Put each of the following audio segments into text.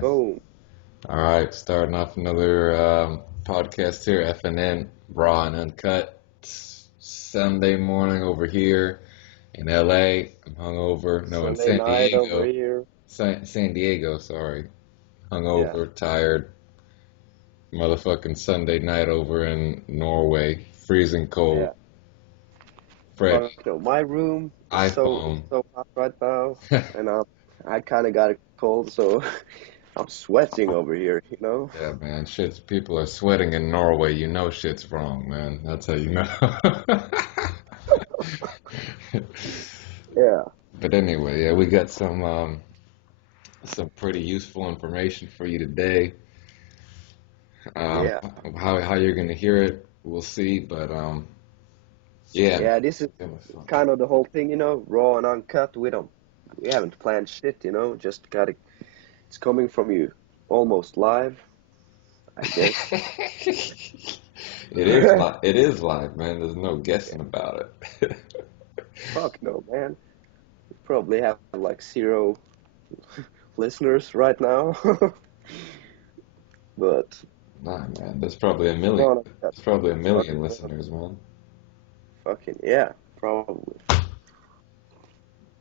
Boom. All right, starting off another podcast here, F&N Raw and Uncut. It's Sunday morning over here in LA. I'm hungover. No, in Sunday San night over Diego. here. San Diego, sorry. Yeah, Hungover, tired. Motherfucking Sunday night over in Norway. Freezing cold. yeah. Fresh Fuck no. My room is so iPhone. so hot right now, and I kind of got a cold, so I'm sweating over here. You know. Yeah, man, people are sweating in Norway. You know shit's wrong, man. That's how you know. Yeah, But anyway, yeah, we got some pretty useful information for you today. Um, yeah, how you're gonna hear it, we'll see. But yeah, man, yeah. This is it was fun. kind of the whole thing, raw and uncut. We haven't planned shit, Just gotta. It's coming from you, almost live, I guess. It is live, man. There's no guessing about it. Fuck no, man. We probably have like zero listeners right now, but. Nah, man, there's probably a million. Ron, that There's probably a million fucking listeners, man. fucking yeah, probably.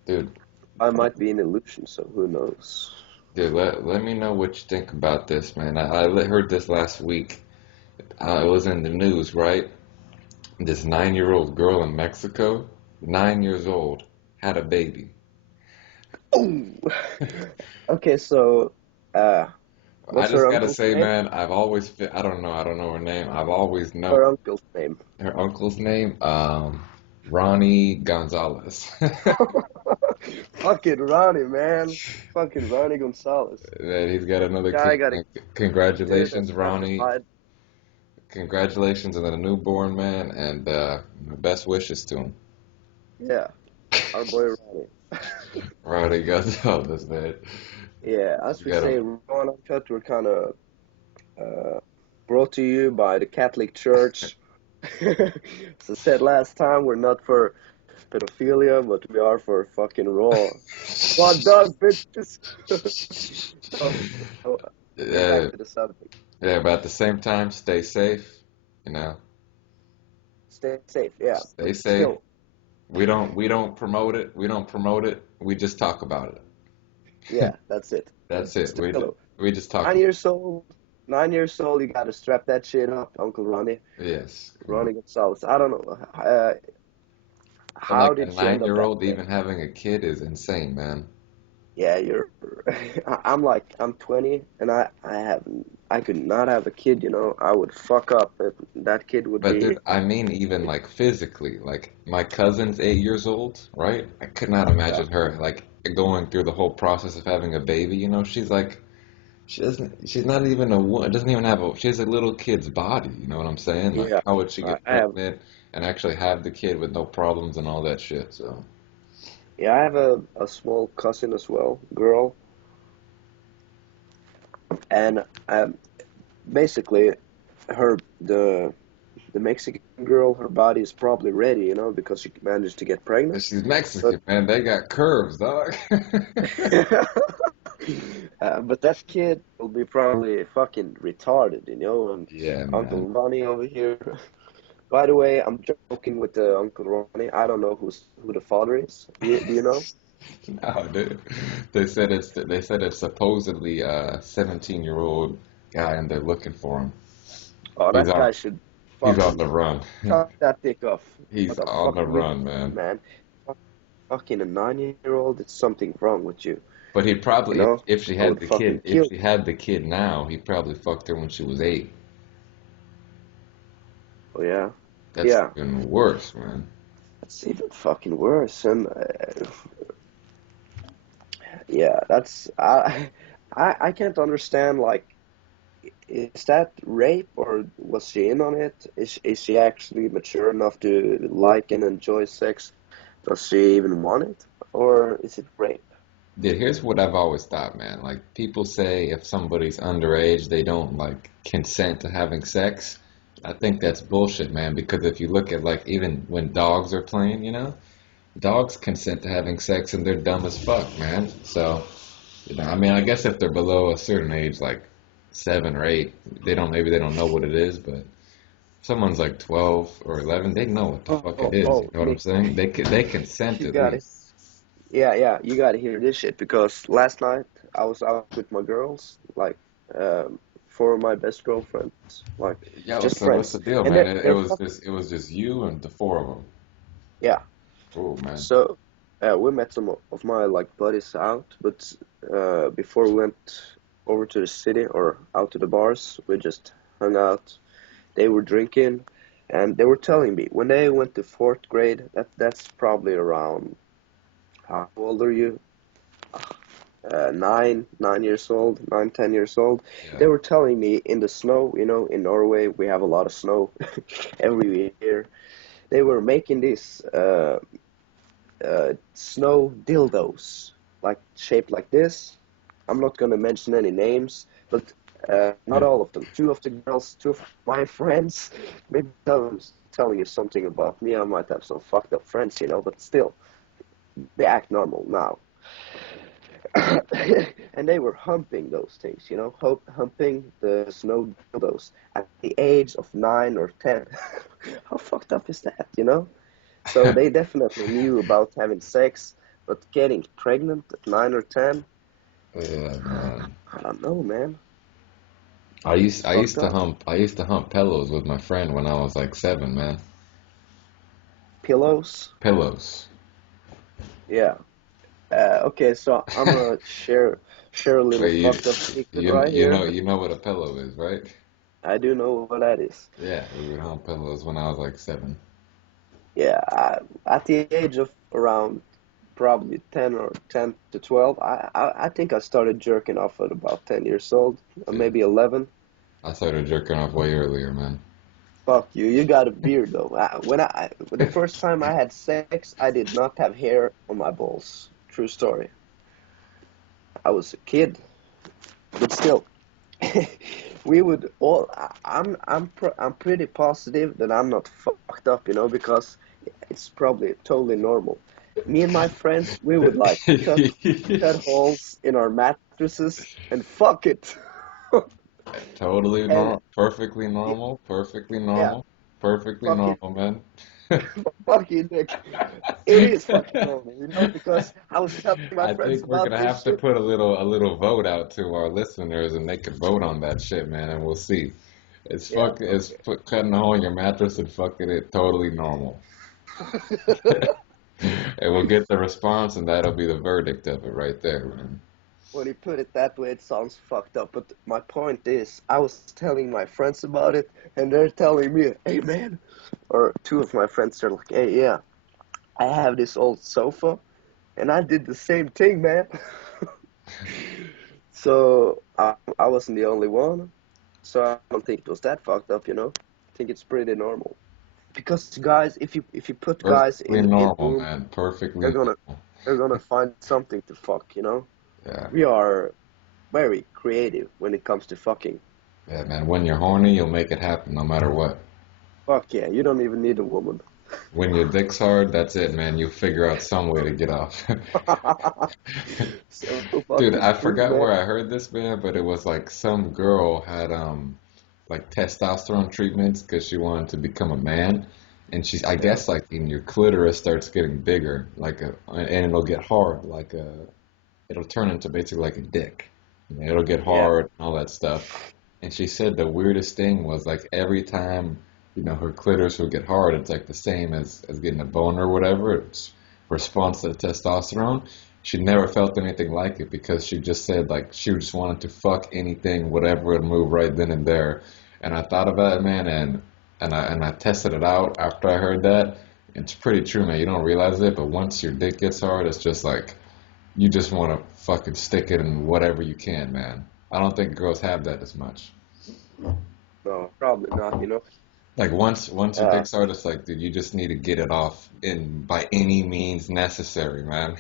Dude, I might be an illusion, so who knows? dude, let me know what you think about this, man. I heard this last week. It was in the news, right? This 9-year-old girl in Mexico, 9 years old, had a baby. Oh, okay. So, uh, I what's just her gotta uncle's say, name? man, I don't know her name. I've always known Her uncle's name. her uncle's name, Ronnie Gonzalez. Fucking Ronnie, man. Fucking Ronnie Gonzalez. That he's got another Guy kid. got a kid Congratulations, that's Ronnie. classified. Congratulations on the newborn, man, and best wishes to him. Yeah, our boy Ronnie. Ronnie Gonzalez, man. Yeah, You as we got say, him. Ron Uncut, we're kind of uh, brought to you by the Catholic Church. As I said last time, we're not for pedophilia, but we are for fucking raw. What does bitches? So, getting back Yeah, to the subject. yeah, but at the same time, stay safe. You know, Stay safe, yeah, stay but safe. still, We don't promote it. We don't promote it. We just talk about it. yeah, that's it. That's it. Still, We just talk. 9 years old, 9 years old, you gotta strap that shit up, Uncle Ronnie. Yes. Ronnie Gonzalez. I don't know. And How like a did she end up that 9-year-old way? even having a kid is insane, man. Yeah, you're. I'm 20, and I could not have a kid. I would fuck up. That kid would But be. dude, I mean, even like physically, like my cousin's 8 years old, right? I could not Yeah, imagine her like going through the whole process of having a baby. You know, she's not even a woman, doesn't even have she has a little kid's body. You know what I'm saying? Like, yeah. how would she get I have. pregnant and actually have the kid with no problems and all that shit? So, Yeah, I have a small cousin as well, girl, and basically, her the Mexican girl, her body is probably ready, because she managed to get but pregnant. she's But Mexican, man. They got curves, dog. but that kid will be probably fucking retarded, and Yeah, Uncle man. Ronnie over here. By the way, I'm joking with the Uncle Ronnie. I don't know who the father is. Do you know? No, dude. They said it's supposedly a 17-year-old guy, and they're looking for him. Oh, He's that on guy should he's on the fucking run. cut that dick off. He's What the on fuck the are you run, doing, man. man? Fucking a 9-year-old. It's something wrong with you. But he'd probably if she I had would the kid fucking kill. now, he probably fucked her when she was 8. Oh yeah, That's yeah. even worse, man. That's even fucking worse. And yeah, that's I can't understand. Like, is that rape or was she in on it? Is she actually mature enough to like and enjoy sex? Does she even want it, or is it rape? Dude, here's what I've always thought, man. Like people say if somebody's underage, they don't like consent to having sex. I think that's bullshit, man, because if you look at like even when dogs are playing, dogs consent to having sex and they're dumb as fuck, man. So I mean, I guess if they're below a certain age, like 7 or 8, maybe they don't know what it is, but if someone's like 12 or 11, they know what the fuck it Oh, is. You oh, know what I'm saying? They consent you at got it. least. Yeah, yeah, you gotta hear this shit because last night I was out with my girls, like four of my best girlfriends, like Yeah, just so what's the friends, deal, and man? they're fuck. It was just you and the four of them. Yeah. Oh man. So we met some of my like buddies out, but before we went over to the city or out to the bars, we just hung out. They were drinking, and they were telling me when they went to fourth grade, that's probably around how old are you? 9 years old, 10 years old. Yeah. They were telling me in the snow, in Norway we have a lot of snow every year. They were making these snow dildos, like shaped like this. I'm not gonna mention any names, but not all of them. Two of the girls, two of my friends, maybe telling you something about me. I might have some fucked up friends, but still, they act normal now. And they were humping those things, humping the snow dildos at the age of 9 or 10. How fucked up is that? So they definitely knew about having sex, but getting pregnant at 9 or 10, Yeah, man. I don't know, man. It's I fucked used to up. hump pillows with my friend when I was like 7, man. Pillows? Pillows. Yeah. Okay, so I'm gonna share a little Wait, fucked up secret right here. you know what a pillow is, right? I do know what that is. Yeah, we would hump pillows when I was like 7. Yeah, at the age of around probably 10 or 10 to 12, I think I started jerking off at about 10 years old, or See, maybe 11. I started jerking off way earlier, man. Fuck you, you got a beard though. The first time I had sex, I did not have hair on my balls. True story. I was a kid, but still, we would all. I'm pretty positive that I'm not fucked up, because it's probably totally normal. Me and my friends, we would like cut holes in our mattresses and fuck it. Totally And normal, perfectly yeah, normal, perfectly yeah, normal, perfectly fuck it, normal, man. fuck you, Nick. It is fucking normal, because I was telling my I friends think we're about gonna this have to shit. put a little vote out to our listeners, and they could vote on that shit, man, and we'll see. Yeah, It's cutting a hole in your mattress and fucking it totally normal. okay. And we'll get the response, and that'll be the verdict of it right there, man. When you put it that way, it sounds fucked up. But my point is, I was telling my friends about it, and they're telling me, "Hey, man," or two of my friends are like, "Hey, yeah, I have this old sofa, and I did the same thing, man." So I wasn't the only one. So I don't think it was that fucked up. I think it's pretty normal. Because guys, if you put guys Perfectly in a normal, room, man. they're Perfectly gonna normal. they're gonna find something to fuck. Yeah. We are very creative when it comes to fucking. Yeah, man. When you're horny, you'll make it happen no matter what. Fuck yeah, you don't even need a woman. When your dick's hard, that's it, man. You figure out some way to get off. So Dude, fucking I true, forgot where man. I heard this, man, but it was like some girl had like testosterone treatments because she wanted to become a man, and she's I Yeah, guess like in your clitoris starts getting bigger, and it'll get hard, it'll turn into basically like a dick. It'll get yeah, hard and all that stuff. And she said the weirdest thing was like every time, her clitoris would get hard, it's like the same as getting a boner or whatever. It's response to the testosterone. She never felt anything like it because she just said like she just wanted to fuck anything, whatever would move right then and there. And I thought about it, man, and I tested it out after I heard that. It's pretty true, man. You don't realize it, but once your dick gets hard, it's just like you just want to fucking stick it in whatever you can, man. I don't think girls have that as much. no, probably not. Like once your Uh, dick's hard, it's like, dude, you just need to get it off in by any means necessary, man.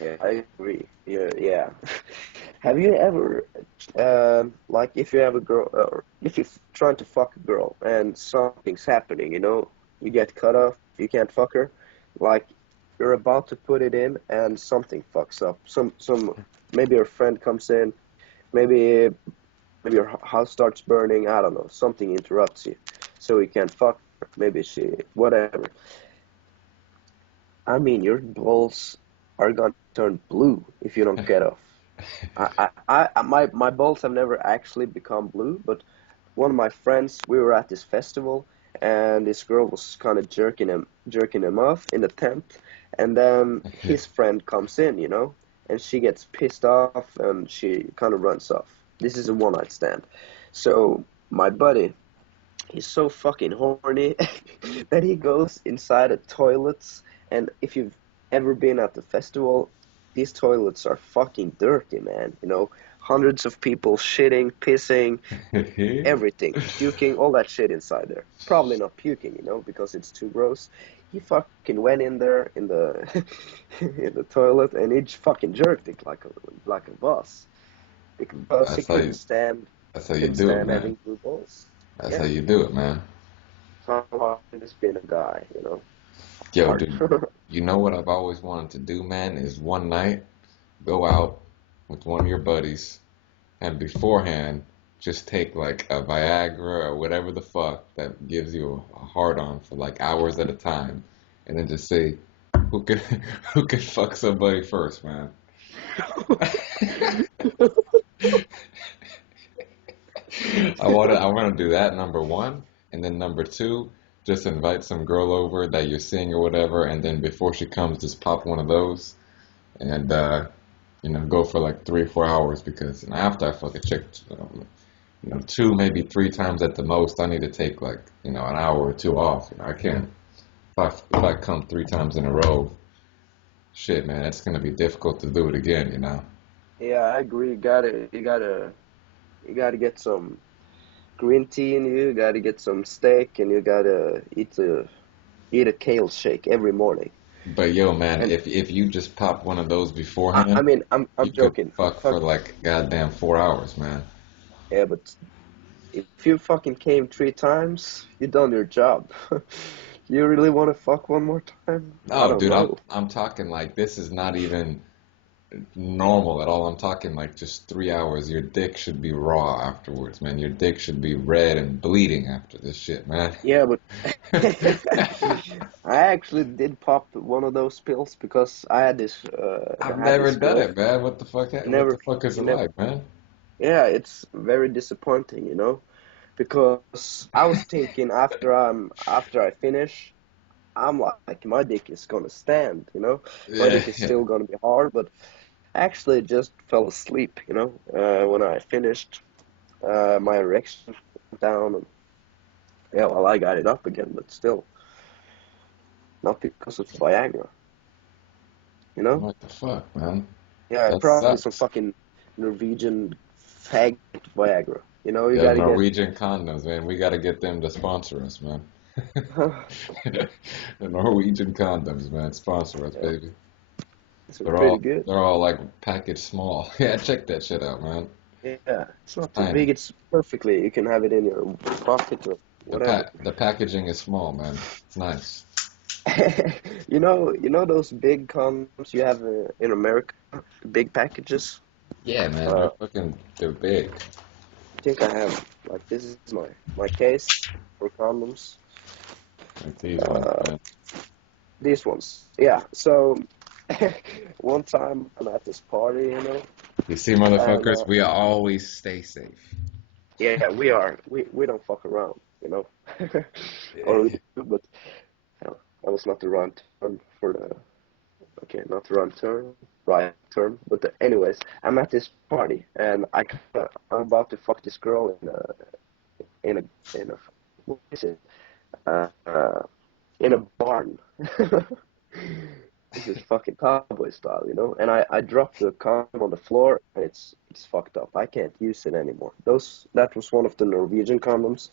yeah, I agree. Yeah, yeah. Have you ever, like, if you have a girl, or if you're trying to fuck a girl and something's happening, you get cut off, you can't fuck her, like, you're about to put it in and something fucks up. Some maybe her friend comes in, maybe maybe your house starts burning. I don't know. Something interrupts you, so you can't fuck her. Maybe she whatever. I mean, your balls are gonna turn blue if you don't get off. My balls have never actually become blue, but one of my friends, we were at this festival, and this girl was kind of jerking him off in the tent, and then his friend comes in, and she gets pissed off and she kind of runs off. This is a one night stand. So my buddy, he's so fucking horny that he goes inside the toilets. And if you've ever been at the festival, these toilets are fucking dirty, man. Hundreds of people shitting, pissing, everything, puking, all that shit inside there. Probably not puking, because it's too gross. He fucking went in there in the in the toilet and he fucking jerked it like a boss because he That's how couldn't you, stand that's how you couldn't do it, stand man. having blue balls. That's how Yeah, you do it, man. somehow just being a guy, Yo, hard. dude, you know what I've always wanted to do, man, is one night go out with one of your buddies and beforehand just take like a Viagra or whatever the fuck that gives you a hard on for like hours at a time, and then just say who could who could fuck somebody first, man. I want to do that number one, and then number two, just invite some girl over that you're seeing or whatever, and then before she comes, just pop one of those, and go for like 3 or 4 hours because after I fuck a chick, two maybe three times at the most, I need to take like an hour or two off. I can't if I come 3 times in a row, shit, man, it's gonna be difficult to do it again. Yeah, I agree. You gotta get some green tea in you. You gotta get some steak, and you gotta eat a kale shake every morning. But yo, man, And if you just pop one of those I beforehand, mean, I'm you could joking. fuck for like goddamn 4 hours, man. Yeah, but if you fucking came 3 times, you done your job. You really want to fuck one more time? I No, don't dude, I'm know. I'm talking like this is not even normal at all. I'm talking like just 3 hours. Your dick should be raw afterwards, man. Your dick should be red and bleeding after this shit, man. Yeah, but I actually did pop one of those pills because I've I had never this done girl. it, man. What the fuck? You What the never, fuck is you it never. like, man? Yeah, it's very disappointing, because I was thinking after I finish, I'm like my dick is gonna stand. My Yeah, dick is yeah. still gonna be hard, but actually just fell asleep. When I finished, my erection went down, and yeah, well, I got it up again, but still not because of Viagra, you know? What the fuck, man? Yeah, That probably some sucks. fucking Norwegian faggot Viagra. You Yeah, gotta get. Norwegian condoms, man. We gotta get them to sponsor us, man. The Norwegian condoms, man. Sponsor us, Yeah, baby. these are They're pretty all good. they're all like packaged small. Yeah, check that shit out, man. Yeah, it's It's not too tiny. big. It's perfectly. You can have it in your pocket or whatever. The packaging is small, man. It's nice. You know those big condoms you have in America, the big packages. Yeah, man. Uh, They're big. I think I have like this is my case for condoms. Like these ones, Uh, man. these ones, yeah. So one time I'm at this party, You see, and motherfuckers, we always stay safe. yeah, we don't fuck around. Or we do, but that was not the right term for the okay, not the right term. But anyways, I'm at this party and I'm about to fuck this girl in a what is it? Uh, uh, in a barn. This is fucking cowboy style. And I dropped the condom on the floor and it's fucked up. I can't use it anymore. That was one of the Norwegian condoms.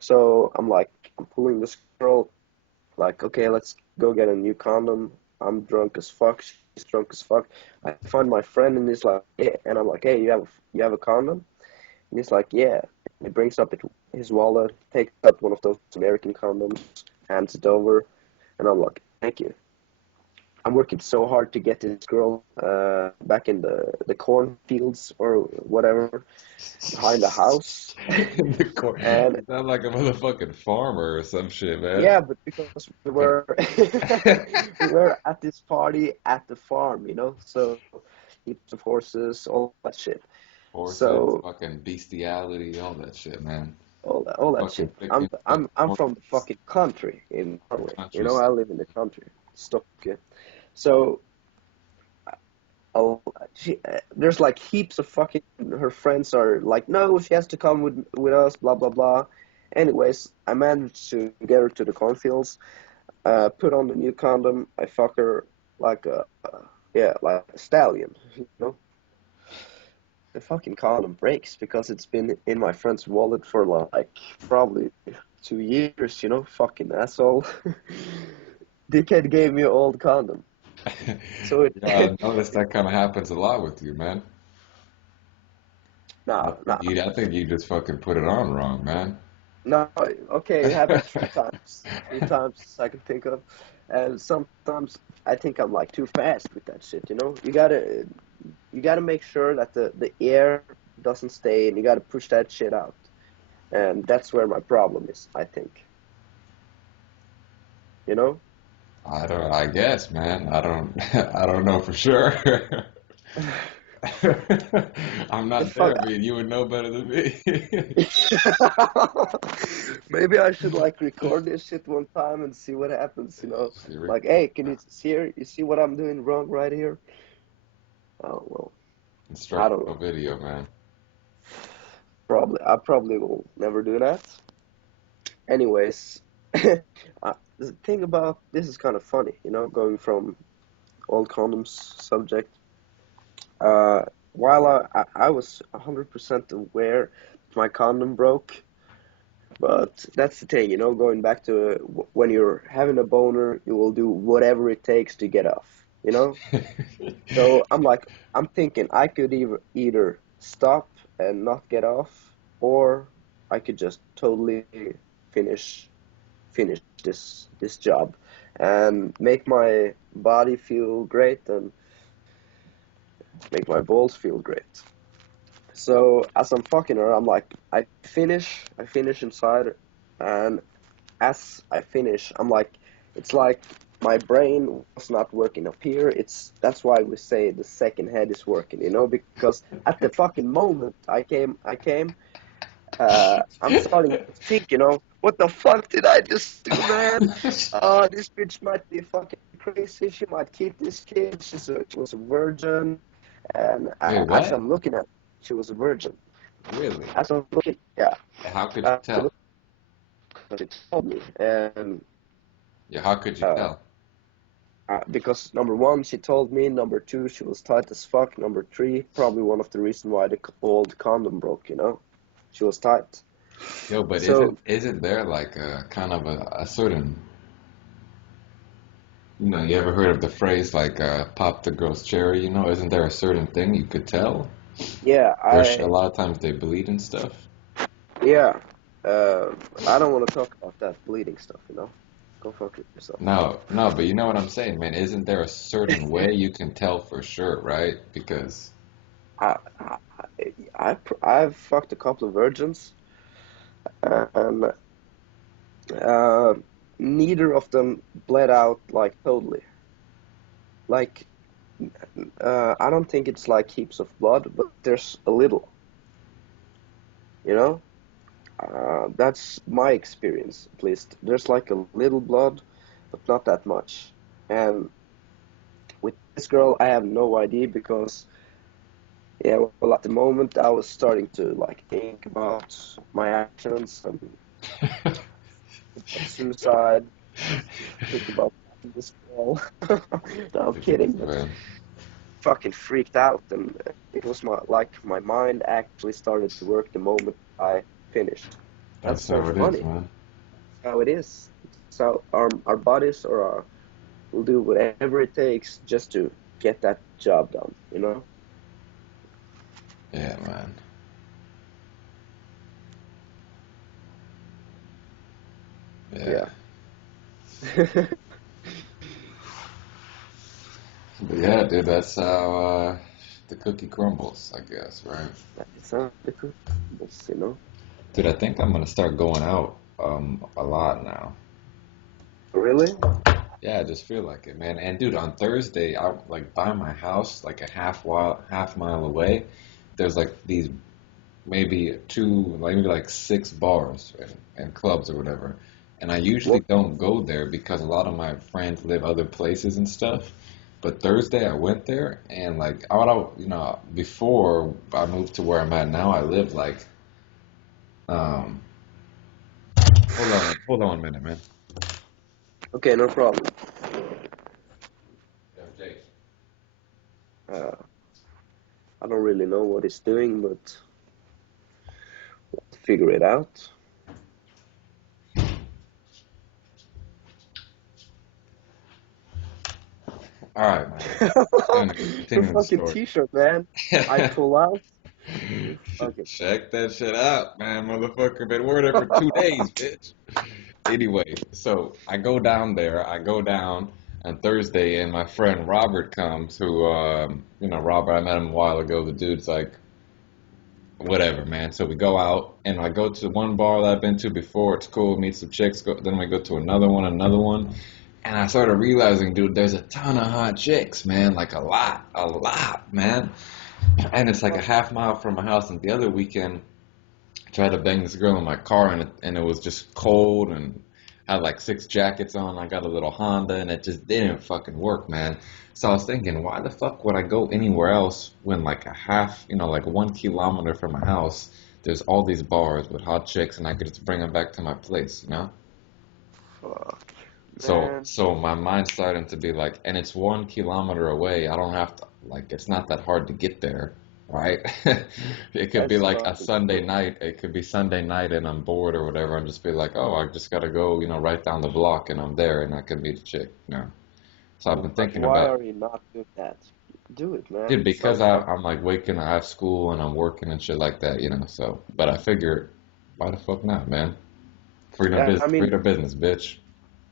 So I'm pulling this girl like, okay, let's go get a new condom. I'm drunk as fuck. She's drunk as fuck. I find my friend and he's like, yeah, and I'm like, hey, you have a condom? And he's like, yeah. He brings up his wallet, takes out one of those American condoms, hands it over, and I'm like, thank you. I'm working so hard to get this girl back in the cornfields or whatever behind the house. In the court. And You sound like a motherfucking farmer or some shit, man. yeah, but because we were we were at this party at the farm, so heaps of horses, all that shit. Horses, So fucking bestiality, all that shit, man. all that Fucking shit. picking I'm fucking I'm I'm horse from the fucking country in Norway. countries. I live in the country, Stokke. So oh, there's like heaps of fucking her friends are like, no, she has to come with us, blah blah blah. Anyways, I managed to get her to the cornfields. Put on the new condom. I fuck her like like a stallion. You know, the fucking condom breaks because it's been in my friend's wallet for like probably 2 years. Fucking asshole. Dickhead gave me an old condom, so Yeah, it. I noticed that kind of happens a lot with you, man. Nah, nah, I think you just fucking put it on wrong, man. no. Okay, it happened three times I can think of, and sometimes I think I'm like too fast with that shit. You gotta make sure that the air doesn't stay, and you gotta push that shit out. And that's where my problem is, I think. You know? I guess, man. I don't know for sure. I'm The not fuck. there, but you would know better than me. Maybe I should like record this shit one time and see what happens. See, Like, hey, can you see here? You see what I'm doing wrong right here? Oh well, I don't instructional know. video, man. I probably will never do that. Anyways, the thing about this is kind of funny, going from old condoms subject. Uh, while I was 100% aware my condom broke, but that's the thing, going back to when you're having a boner, you will do whatever it takes to get off. So I'm thinking I could either stop and not get off, or I could just totally finish finish this job and make my body feel great and make my balls feel great. So as I'm fucking her, I'm like, I finish inside, and as I finish, I'm like, it's like my brain was not working up here. That's why we say the second head is working, because at the fucking moment I'm starting to think, what the fuck did I just do, man? This bitch might be fucking crazy. She might keep this kid. She was a virgin, and Wait, as what? I'm looking at, she was a virgin. Really? As I'm looking, yeah, How could you tell? because she told me, and Yeah, how could you uh, tell? because number one, she told me. Number two, she was tight as fuck. Number three, probably one of the reasons why the old condom broke. She was tight. Yo, but So isn't there like a kind of a certain, you ever heard of the phrase like pop the girl's cherry, Isn't there a certain thing you could tell? yeah, Where a lot of times they bleed and stuff. yeah, uh, I don't want to talk about that bleeding stuff. Go fuck yourself. No, no, but you know what I'm saying, man. Isn't there a certain way you can tell for sure, right? Because I, I, I've fucked a couple of virgins, and uh, neither of them bled out like totally. Like, I don't think it's like heaps of blood, but there's a little, you know? That's my experience, at least. There's like a little blood, but not that much. And with this girl, I have no idea because, yeah, well, at the moment, I was starting to like think about my actions and think about suicide, think about this girl. No, I'm kidding, Jesus, but man, fucking freaked out, and it was my mind actually started to work the moment I finished. That's that's so how it is, funny. man. How it is. So our bodies or our will do whatever it takes just to get that job done. Yeah, man. Yeah. Yeah. dude, that's how the cookie crumbles, I guess, right? It's not the cookbook, you know. Dude, I think I'm gonna start going out a lot now. Really? Yeah, I just feel like it, man. And dude, on Thursday, I like by my house, like a half mile away, there's like these maybe two, maybe like six bars and clubs or whatever. And I usually What? don't go there because a lot of my friends live other places and stuff. But Thursday I went there and like I would, before I moved to where I'm at now, I lived like um hold on 1 minute, man. Okay, no problem. Yeah, Jake. Uh, I don't really know what it's doing, but we'll figure it out. All right, man. Your Continuing the fucking story. t-shirt, man. I pull out. Fuck it. Check that shit out, man, motherfucker. Been wearing it for 2 days, bitch. Anyway, so I go down there. I go down on Thursday, and my friend Robert comes. Robert, I met him a while ago. The dude's like, whatever, man. So we go out, and I go to one bar that I've been to before. It's cool. Meet some chicks. Then we go to another one. And I started realizing, dude, there's a ton of hot chicks, man. Like a lot, man. And it's like a half mile from my house. And the other weekend, I tried to bang this girl in my car, and it was just cold, and I had like six jackets on. I got a little Honda, and it just didn't fucking work, man. So I was thinking, why the fuck would I go anywhere else when like a half, like 1 kilometer from my house, there's all these bars with hot chicks, and I could just bring them back to my place. Fuck, man. So my mind's starting to be like, and it's 1 kilometer away. I don't have to, like, it's not that hard to get there, right? It could be That's like a fucking Sunday true. night. It could be Sunday night and I'm bored or whatever, and just be like, oh, I just gotta go, right down the block and I'm there and I can meet a chick. So I've been But thinking why about, are you not doing that? Do it, man. dude, It because sounds fun. I'm like waking, I have school and I'm working and shit like that. So, but I figure, why the fuck not, man? Yeah, I mean, Freedom business, bitch.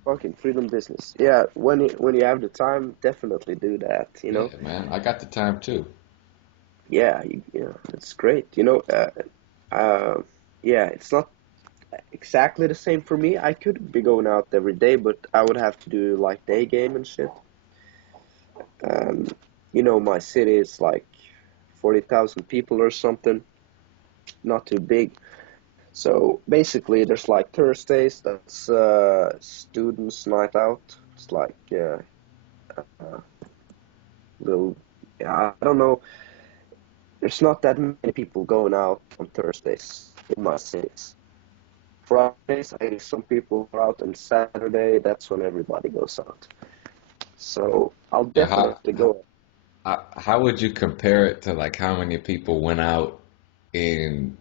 fucking freedom business. Yeah, when you have the time, definitely do that. Yeah, man, I got the time too. Yeah, it's great. Uh, yeah, it's not exactly the same for me. I could be going out every day, but I would have to do like day game and shit. Um, my city is like 40,000 people or something, not too big. So basically, there's like Thursdays, that's students' night out. It's like uh, little, yeah, I don't know. There's not that many people going out on Thursdays in my cities. Fridays, I guess some people are out, and Saturday, that's when everybody goes out. So I'll Yeah, definitely go. how would you compare it to like how many people went out in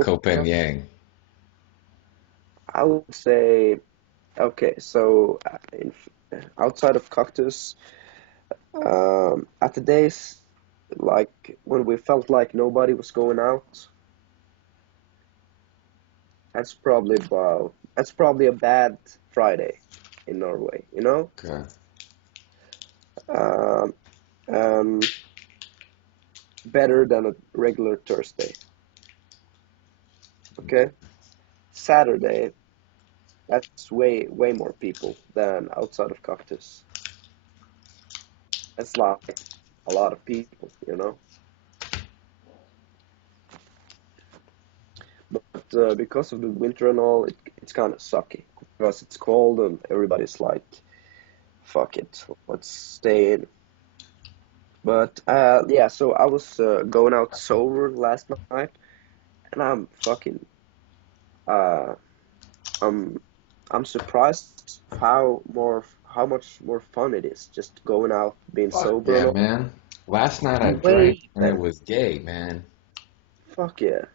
Copenhagen? I would say, okay, so outside of Cactus, at the days like when we felt like nobody was going out, that's probably a bad Friday in Norway. Okay. Um, um, better than a regular Thursday. Okay, Saturday, that's way more people than outside of Cactus. That's like a lot of people. But because of the winter and all, it's kind of sucky because it's cold and everybody's like, "Fuck it, let's stay in." But yeah, so I was going out sober last night, and uh, I'm I'm surprised how much more fun it is just going out, being Fuck sober and yeah, all. man. Last night I drank Way and it better. was gay, man. Fuck yeah.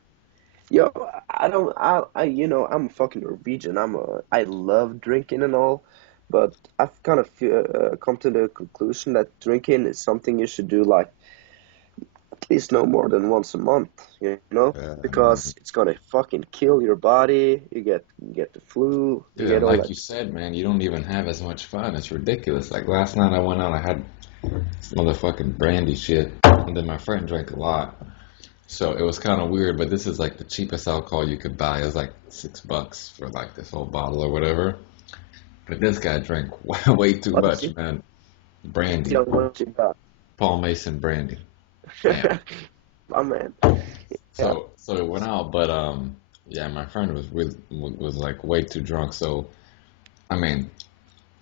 Yo, I don't, I'm fucking Norwegian. I love drinking and all, but I've kind of come to the conclusion that drinking is something you should do like at least no more than once a month, Man. because it's gonna fucking kill your body. You get the flu, you Dude, get and all like that. you said, man, you don't even have as much fun. It's ridiculous. Like last night I went out, I had motherfucking brandy shit, and then my friend drank a lot. So it was kind of weird, but this is like the cheapest alcohol you could buy. It was like $6 for like this whole bottle or whatever. But this guy drank way too What is much, it? man. Yeah, Brandy, what you got? Paul Mason brandy. Yeah. My man. Yeah. So it went out, but yeah, my friend was like way too drunk. So I mean,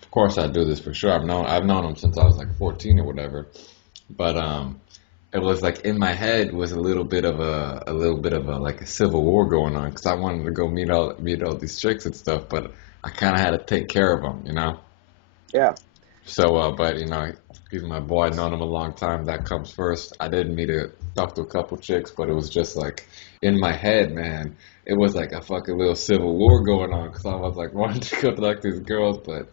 of course I do this for sure. I've known him since I was like 14 or whatever. But it was like in my head was a little bit of a like a civil war going on because I wanted to go meet all these chicks and stuff, but I kind of had to take care of them, you know. Yeah. So, but he's my boy. I've known him a long time. That comes first. I didn't meet a talk to a couple chicks, but it was just like in my head, man. It was like a fucking little civil war going on because I was like wanting to go like these girls, but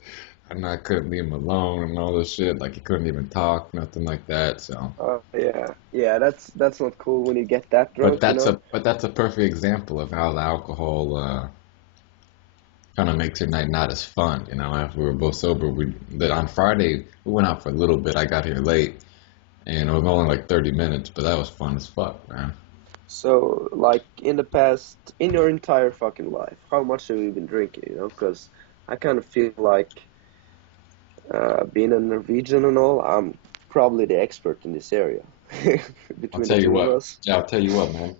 I couldn't leave him alone and all this shit. Like he couldn't even talk, nothing like that. So. Yeah. Yeah. That's not cool when you get that But drunk, you that's know. a but that's a perfect example of how the alcohol kind of makes your night not as fun. After we were both sober, that on Friday we went out for a little bit. I got here late, and it was only like 30 minutes, but that was fun as fuck, man. So, like in the past, in your entire fucking life, how much have you been drinking? Because I kind of feel like, being a Norwegian and all, I'm probably the expert in this area I'll between the tell you two of what. us. Yeah, I'll tell you what, man.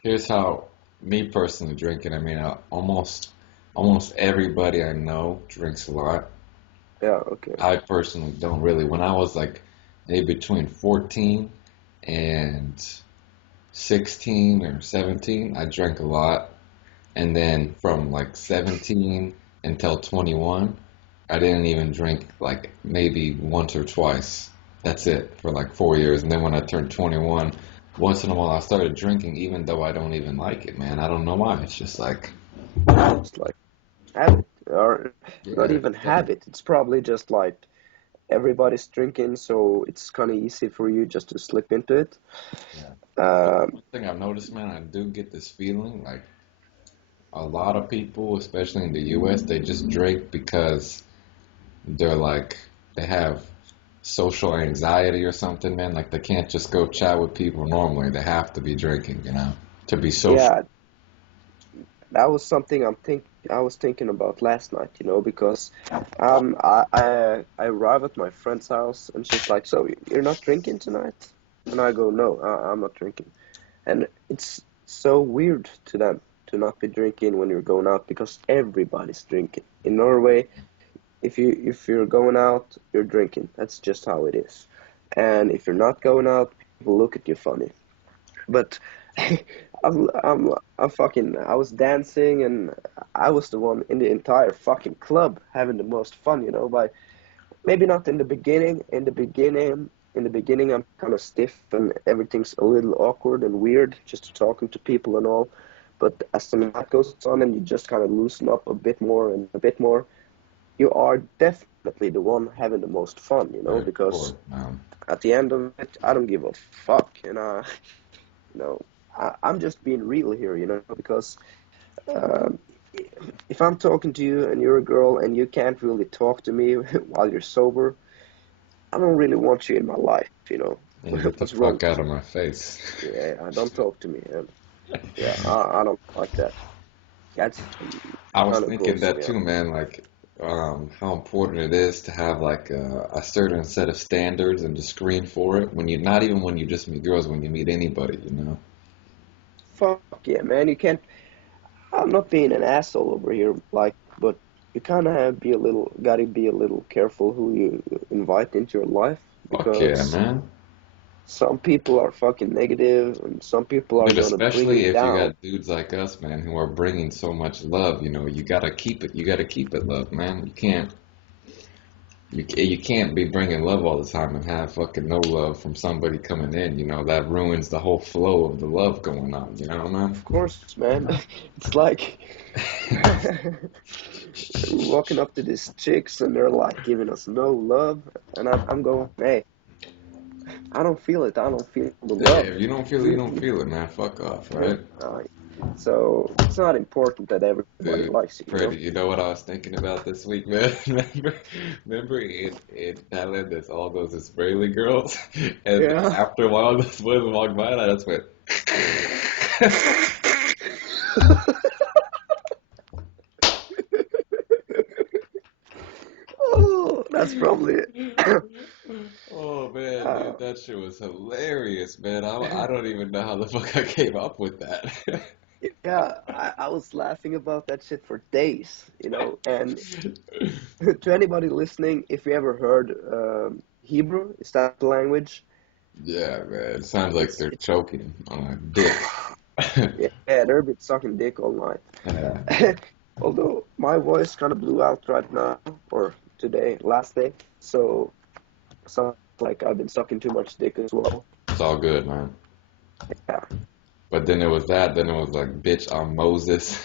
Here's how me personally drinking. I mean, almost everybody I know drinks a lot. Yeah. Okay. I personally don't really. When I was like maybe between 14 and 16 or 17, I drank a lot. And then from like 17 until 21, I didn't even drink like maybe once or twice. That's it for like 4 years. And then when I turned 21, once in a while I started drinking, even though I don't even like it, man. I don't know why. It's just like, It's like habit, or not yeah, even habit. It's probably just like everybody's drinking, so it's kind of easy for you just to slip into it. yeah. But Um, one thing I've noticed, man, I do get this feeling like a lot of people, especially in the US, they just drink because they're like they have social anxiety or something, man. Like they can't just go chat with people normally. They have to be drinking, to be social. yeah, that was something I was thinking about last night, because I arrive at my friend's house and she's like, "So you're not drinking tonight?" And I go, "No, I'm not drinking." And it's so weird to them to not be drinking when you're going out because everybody's drinking. In Norway, if you're going out, you're drinking. That's just how it is. And if you're not going out, people look at you funny. But I was dancing and I was the one in the entire fucking club having the most fun, by maybe not in the beginning. In the beginning, I'm kind of stiff and everything's a little awkward and weird just talking to people and all. But as the night goes on and you just kind of loosen up a bit more and a bit more, you are definitely the one having the most fun, Of because course, man. at the end of it, I don't give a fuck, you know, I'm just being real here, because, um, if I'm talking to you and you're a girl and you can't really talk to me while you're sober, I don't really want you in my life, You get the What's wrong fuck out with of you? my face. Yeah, don't talk to me. And yeah, I don't like that. That's I was kind of thinking grosses that me too, out. man. Like, how important it is to have like a certain set of standards and to screen for it when you not even when you just meet girls, when you meet anybody. Fuck yeah, man. You can't. I'm not being an asshole over here, like, but you kind of gotta be a little careful who you invite into your life Fuck yeah, because man. some people are fucking negative and some people are Dude, gonna bring you especially if you down. got dudes like us, man, who are bringing so much love, you gotta keep it. You gotta keep it love, man. You can't be bringing love all the time and have fucking no love from somebody coming in. That ruins the whole flow of the love going on. You know, man. Of course, man. It's like we're walking up to these chicks and they're like giving us no love, and I'm going, hey. I don't feel it. I don't feel the Yeah, love. if you don't feel it, you don't feel it, man. Fuck off, right? Uh, so it's not important that everybody Dude, likes you, you know? Freddie, you know what I was thinking about this week, man? Remember in Thailand, there's all those Israeli girls, and Yeah. after a while, those boys walk by, and I just went. Oh, that's probably it. Oh man, uh, dude, that shit was hilarious, man. I don't even know how the fuck I came up with that. yeah, I was laughing about that shit for days, you know. And to anybody listening, if you ever heard Hebrew, is that the language? Yeah, man, it sounds like they're It's choking on a dick. yeah, they're a bit sucking dick all Yeah. night. Although my voice kind of blew out right now, or today, last day, so sounds like I've been sucking too much dick as well. It's all good, man. Yeah. But then it was that, then it was like, bitch, I'm Moses.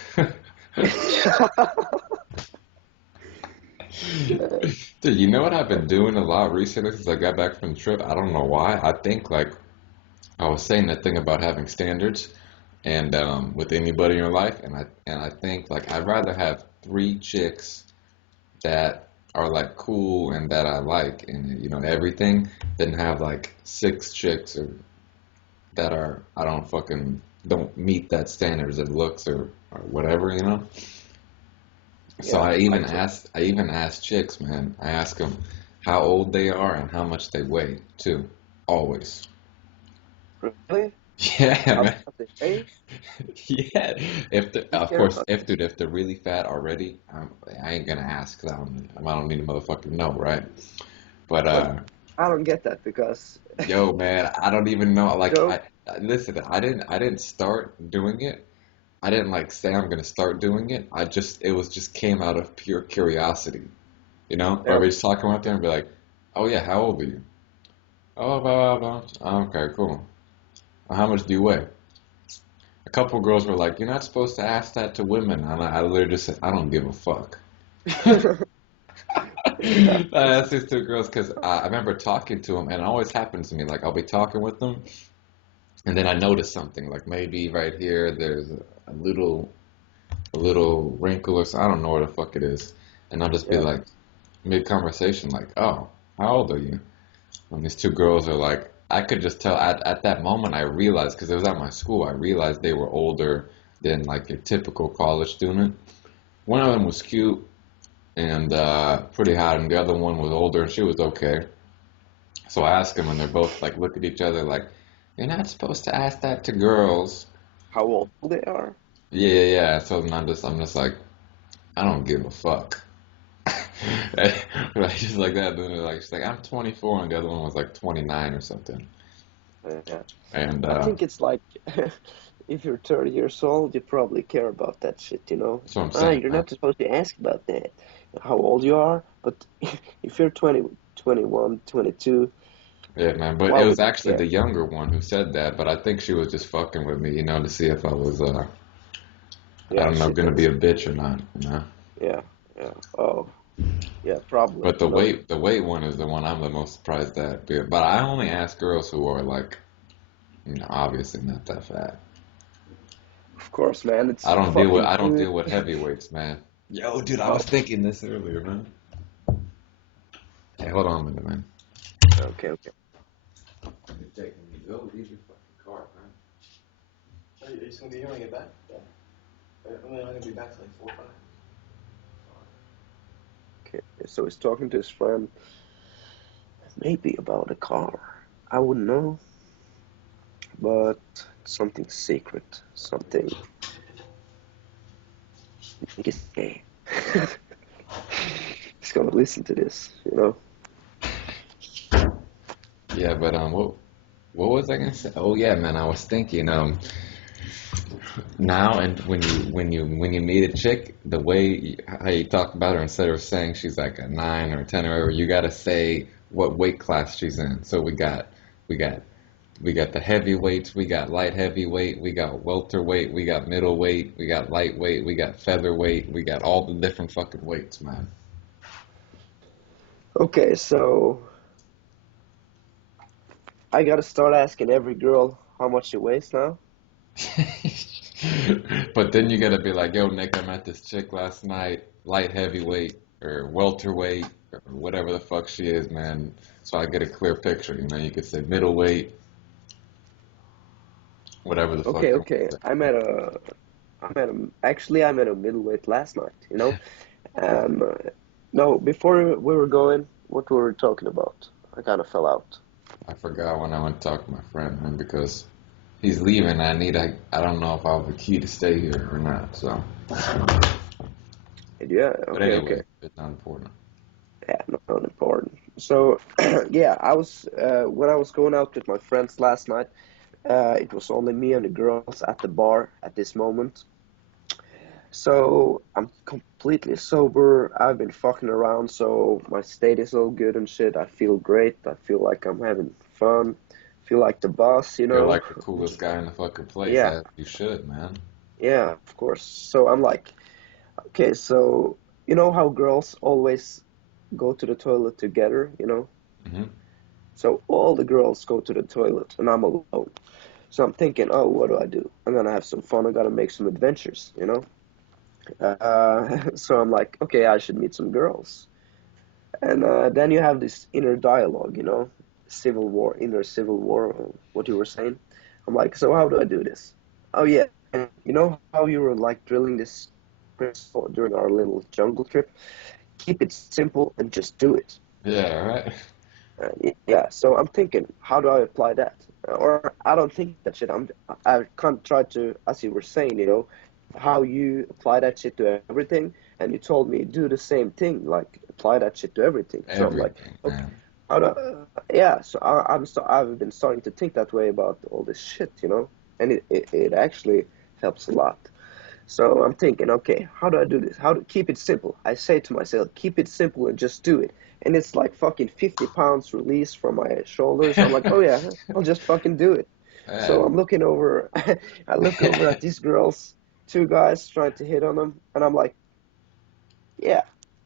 Dude, you know what I've been doing a lot recently since I got back from the trip? I don't know why. I think like I was saying that thing about having standards and with anybody in your life, and I think like I'd rather have three chicks that are like cool and that I like and everything than have like six chicks that are I don't fucking don't meet that standards of looks or whatever. So Yeah, I even ask chicks, man. I ask them how old they are and how much they weigh too. Always. really? Yeah, How man. about the age? Yeah. If You of care course, about if dude, if they're really fat already, I ain't gonna ask 'cause I don't need a motherfucking know, right? But but I don't get that because yo, man, I don't even know. Like, joke. listen, I didn't start doing it. I didn't like say I'm gonna start doing it. It was just came out of pure curiosity, Or Yeah, we just talk about there and be like, oh yeah, how old are you? Oh, blah, blah, blah. Oh, okay, cool. Well, how much do you weigh? A couple girls were like, you're not supposed to ask that to women. And I literally just said, I don't give a fuck. yeah, I asked these two girls because I remember talking to them, and it always happens to me. Like, I'll be talking with them, and then I notice something. Like, maybe right here, there's a little wrinkle or something. I don't know what the fuck it is. And I'll just be yeah. like, mid conversation, like, oh, how old are you? And these two girls are like, I could just tell at that moment I realized, because it was at my school, I realized they were older than like a typical college student. One of them was cute and pretty hot, and the other one was older and she was okay. So I asked them, and they're both like, look at each other like, you're not supposed to ask that to girls. How old they are? Yeah, yeah, yeah. So then I'm just like, I don't give a fuck. Like, just like that. Then they're like, she's like, I'm 24, and the other one was like 29 or something. Yeah. And I think it's like if you're 30 years old, you probably care about that shit, you know. that's what I'm Ah, saying, you're man. not supposed to ask about that, how old you are, but if you're 20, 21, 22, Yeah, man. But why it would was you actually care? the younger one who said that. But I think she was just fucking with me, to see if I was, I Yeah, don't know, shit gonna be is. a bitch or not. Yeah, yeah. Oh, yeah, probably, But you know. the weight one is the one I'm the most surprised at. But I only ask girls who are like, obviously not that fat. Of course, man, it's fucking I don't food. deal with heavyweights, man. Yo, dude, I was Oh, thinking this earlier, man. Hey, hold on a minute, man. okay, okay. You're taking me. Go leave your fucking car, man. Are you just gonna be here when I get back? Yeah. I'm only gonna be back till like 4 or 5. Okay, so he's talking to his friend, maybe about a car. I wouldn't know, but something secret, something is gay. He's gonna listen to this, you know. Yeah, but what was I gonna say? Oh yeah, man, I was thinking now and when you meet a chick, the way how you talk about her instead of saying she's like a 9 or 10 or whatever, you gotta say what weight class she's in. So we got we got the heavyweights, we got light heavyweight, we got welterweight, we got middleweight, we got lightweight, we got featherweight, we got all the different fucking weights, man. Okay, so I gotta start asking every girl how much she weighs now. But then you gotta be like, yo, Nick, I met this chick last night, light heavyweight or welterweight or whatever the fuck she is, man. So I get a clear picture. You know, you could say middleweight, whatever the fuck Okay, you want okay. to say. I met a middleweight last night, you know? And no, before we were going, what were we talking about? I kind of fell out. I forgot when I went to talk to my friend, man, because he's leaving. I don't know if I have a key to stay here or not. So, Yeah, but okay, okay. anyway, it's not important. Yeah, not important. So, yeah, when I was going out with my friends last night, it was only me and the girls at the bar at this moment. So I'm completely sober. I've been fucking around, so my state is all good and shit. I feel great. I feel like I'm having fun. Feel like the boss, you Feel know? like the coolest guy in the fucking place, Yeah, as you should, man. yeah, of course. So I'm like, okay, so you know how girls always go to the toilet together, you know? Hmm. So all the girls go to the toilet and I'm alone. So I'm thinking, oh, what do I do? I'm gonna have some fun. I gotta make some adventures, you know? So I'm like, okay, I should meet some girls. And then you have this inner dialogue, you know, civil war, inner civil war, what you were saying. I'm like, so how do I do this? Oh yeah, and you know how you were like drilling this crystal during our little jungle trip? Keep it simple and just do it. Yeah, right. Yeah, so I'm thinking, how do I apply that? Or I don't think that shit. I can't try to, as you were saying, you know, how you apply that shit to everything, and you told me do the same thing, like apply that shit to everything. So I'm like, Everything, okay, man. how do, yeah. So I've been starting to think that way about all this shit, you know, and it actually helps a lot. So I'm thinking, okay, how do I do this? How to keep it simple? I say to myself, keep it simple and just do it. And it's like fucking 50 pounds released from my shoulders. I'm like, oh yeah, I'll just fucking do it. So I'm Man. looking over, I look over at these girls, two guys trying to hit on them, and I'm like, yeah,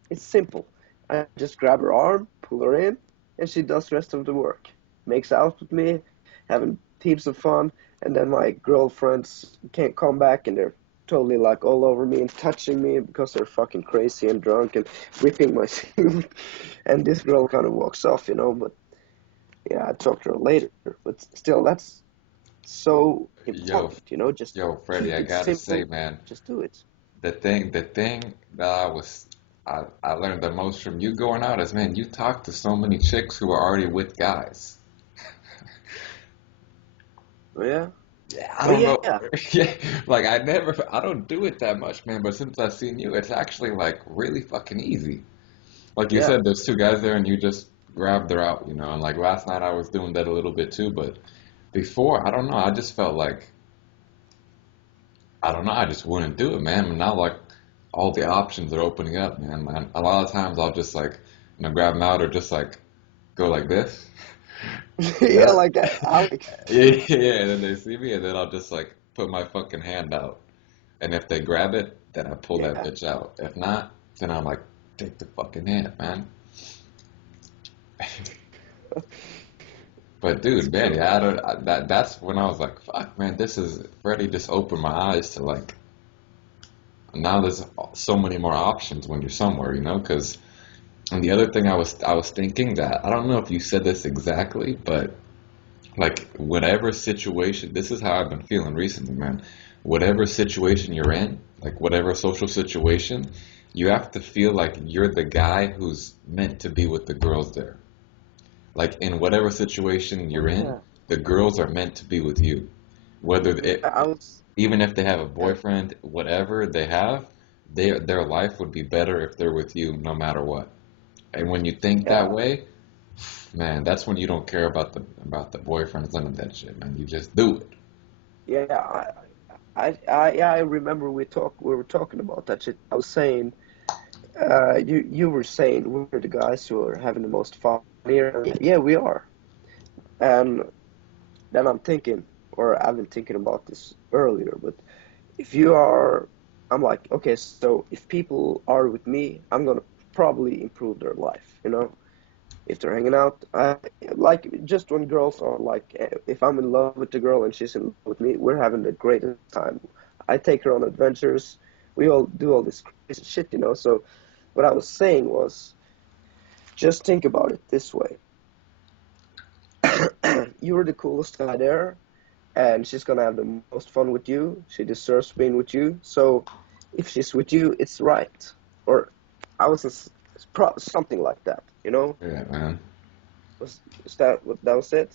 it's simple. I just grab her arm, pull her in, and she does the rest of the work. Makes out with me, having heaps of fun, and then my girlfriends can't come back and they're totally like all over me and touching me because they're fucking crazy and drunk and ripping my suit. And this girl kind of walks off, you know, but yeah, I talked to her later. But still, that's so Yo, important, you know, just yo, Freddie, keep I it gotta say, simple, man, just do it. the thing that I learned the most from you going out is, man, you talk to so many chicks who are already with guys. Oh, yeah? Yeah, I Oh, don't know. yeah. Yeah, like I don't do it that much, man. But since I've seen you, it's actually like really fucking easy. Like you Yeah. said, there's two guys there, and you just grabbed her out, you know. And like last night, I was doing that a little bit too. But before, I don't know. I just felt like I don't know. I just wouldn't do it, man. And now like all the options are opening up, man. A lot of times I'll just like grab them out or just like go like this, you Yeah, know. like Alex. Yeah, yeah. And then they see me, and then I'll just like put my fucking hand out. And if they grab it, then I pull that Yeah. bitch out. If not, then I'm like, take the fucking hand, man. But That's dude, man, cool. yeah, that's when I was like, fuck, man, this is Freddie just opened my eyes to like now there's so many more options when you're somewhere, you know? Because and the other thing I was thinking that I don't know if you said this exactly, but like whatever situation, this is how I've been feeling recently, man. Whatever situation you're in, like whatever social situation, you have to feel like you're the guy who's meant to be with the girls there. Like in whatever situation Oh you're in, yeah. the girls are meant to be with you. Whether it, I was even if they have a yeah, boyfriend, whatever they have, their life would be better if they're with you no matter what. And when you think that yeah. way, man, that's when you don't care about the boyfriends, none of that shit, man. You just do it. Yeah, yeah, I remember we were talking about that shit. I was saying you were saying we're the guys who are having the most fun here. Yeah, we are. And then I'm thinking, or I've been thinking about this earlier, but if you are, I'm like, okay, so if people are with me, I'm gonna probably improve their life, you know? if they're hanging out. I like just when girls are like, if I'm in love with the girl and she's in love with me, we're having the greatest time. I take her on adventures. We all do all this crazy shit, you know. So what I was saying was, just think about it this way: you're the coolest guy there, and she's gonna have the most fun with you. She deserves being with you. So if she's with you, it's right. Or I was something like that, you know? Yeah, man. Is that what that was it?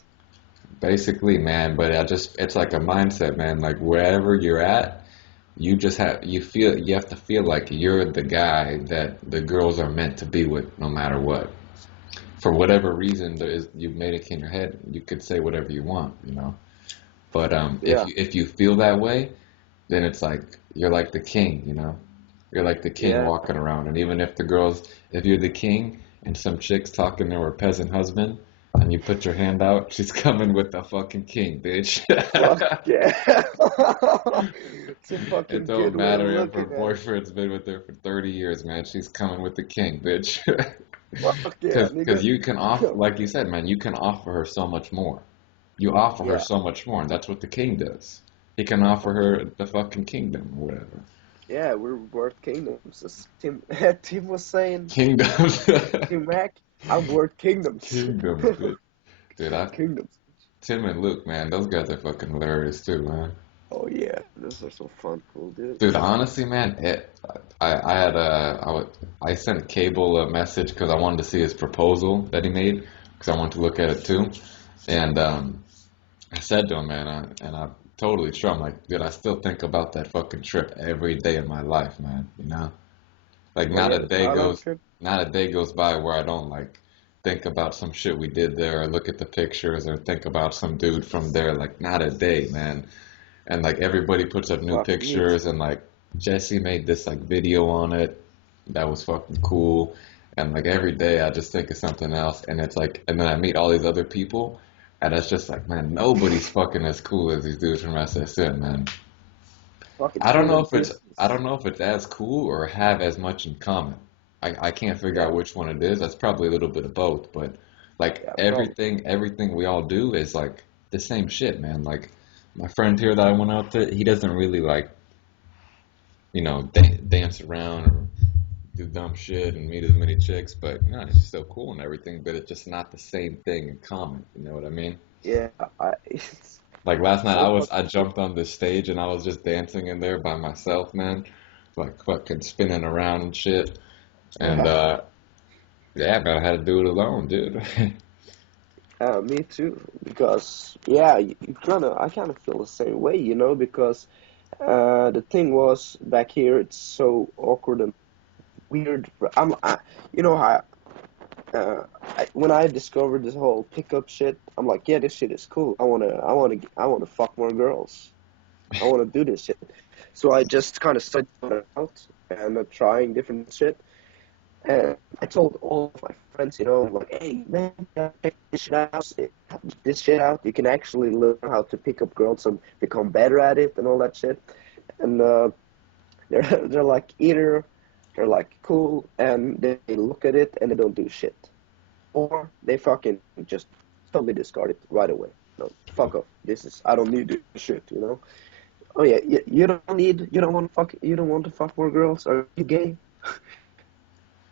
Basically, man, but it's like a mindset, man. Like wherever you're at, you have to feel like you're the guy that the girls are meant to be with no matter what. For whatever reason you've made it in your head, you could say whatever you want, you know. But Yeah, if you feel that way, then it's like you're like the king, you know. You're like the king yeah. walking around, and even if you're the king and some chick's talking to her peasant husband, and you put your hand out, she's coming with the fucking king, bitch. Fuck yeah. It's a It fucking don't good way of matter if her looking at it. boyfriend's been with her for 30 years, man. She's coming with the king, bitch. Fuck yeah, Because nigga. you can offer, like you said, man, you can offer her so much more. You offer her Yeah, so much more, and that's what the king does. He can offer fuck yeah. her the fucking kingdom or whatever. Yeah, we're worth kingdoms. As Tim Tim was saying, Kingdom. Tim Mac, I'm worth kingdoms. Kingdoms, bitch. Dude, Kingdoms. Tim and Luke, man, those guys are fucking hilarious too, man. Oh yeah, those are so fun, cool Dude, dudes. honestly, man, I had I sent Cable a message because I wanted to see his proposal that he made because I wanted to look at it too, and I said to him, man, and I totally true. I'm like, dude, I still think about that fucking trip every day of my life, man. You know, like Oh yeah, the Thailand trip. not a day goes by where I don't like think about some shit we did there, or look at the pictures, or think about some dude from there. Like, not a day, man. And like everybody puts up new Fuck me pictures, too. and like Jesse made this like video on it that was fucking cool. And like every day I just think of something else, and it's like, and then I meet all these other people, and it's just like, man, nobody's fucking as cool as these dudes from SSN, man. Fucking I don't still know in if I business. don't know if it's as cool or have as much in common. I can't figure Yeah, out which one it is. That's probably a little bit of both, but like yeah, probably. everything we all do is like the same shit, man. Like my friend here that I went out to, he doesn't really like, you know, dance around or do dumb shit and meet as many chicks, but no, he's still cool and everything, but it's just not the same thing in common. You know what I mean? Yeah, it's Like last night, so I fucking cool. jumped on this stage and I was just dancing in there by myself, man, like fucking spinning around and shit. And Yeah, yeah, man, I had to do it alone, dude. me too. Because yeah, I kind of feel the same way, you know. Because the thing was back here, it's so awkward and weird. You know how when I discovered this whole pickup shit, I'm like, yeah, this shit is cool. I wanna fuck more girls. I wanna do this shit. So I just kind of started going out and trying different shit. And I told all of my friends, you know, like, hey, man, check this shit out. This shit out. You can actually learn how to pick up girls and become better at it and all that shit. And they're they're like either they're like cool and they look at it and they don't do shit, or they fucking just totally discard it right away. No, fuck off. This is I don't need this shit. You know. Oh yeah, you don't want to fuck you don't want to fuck more girls. Are you gay?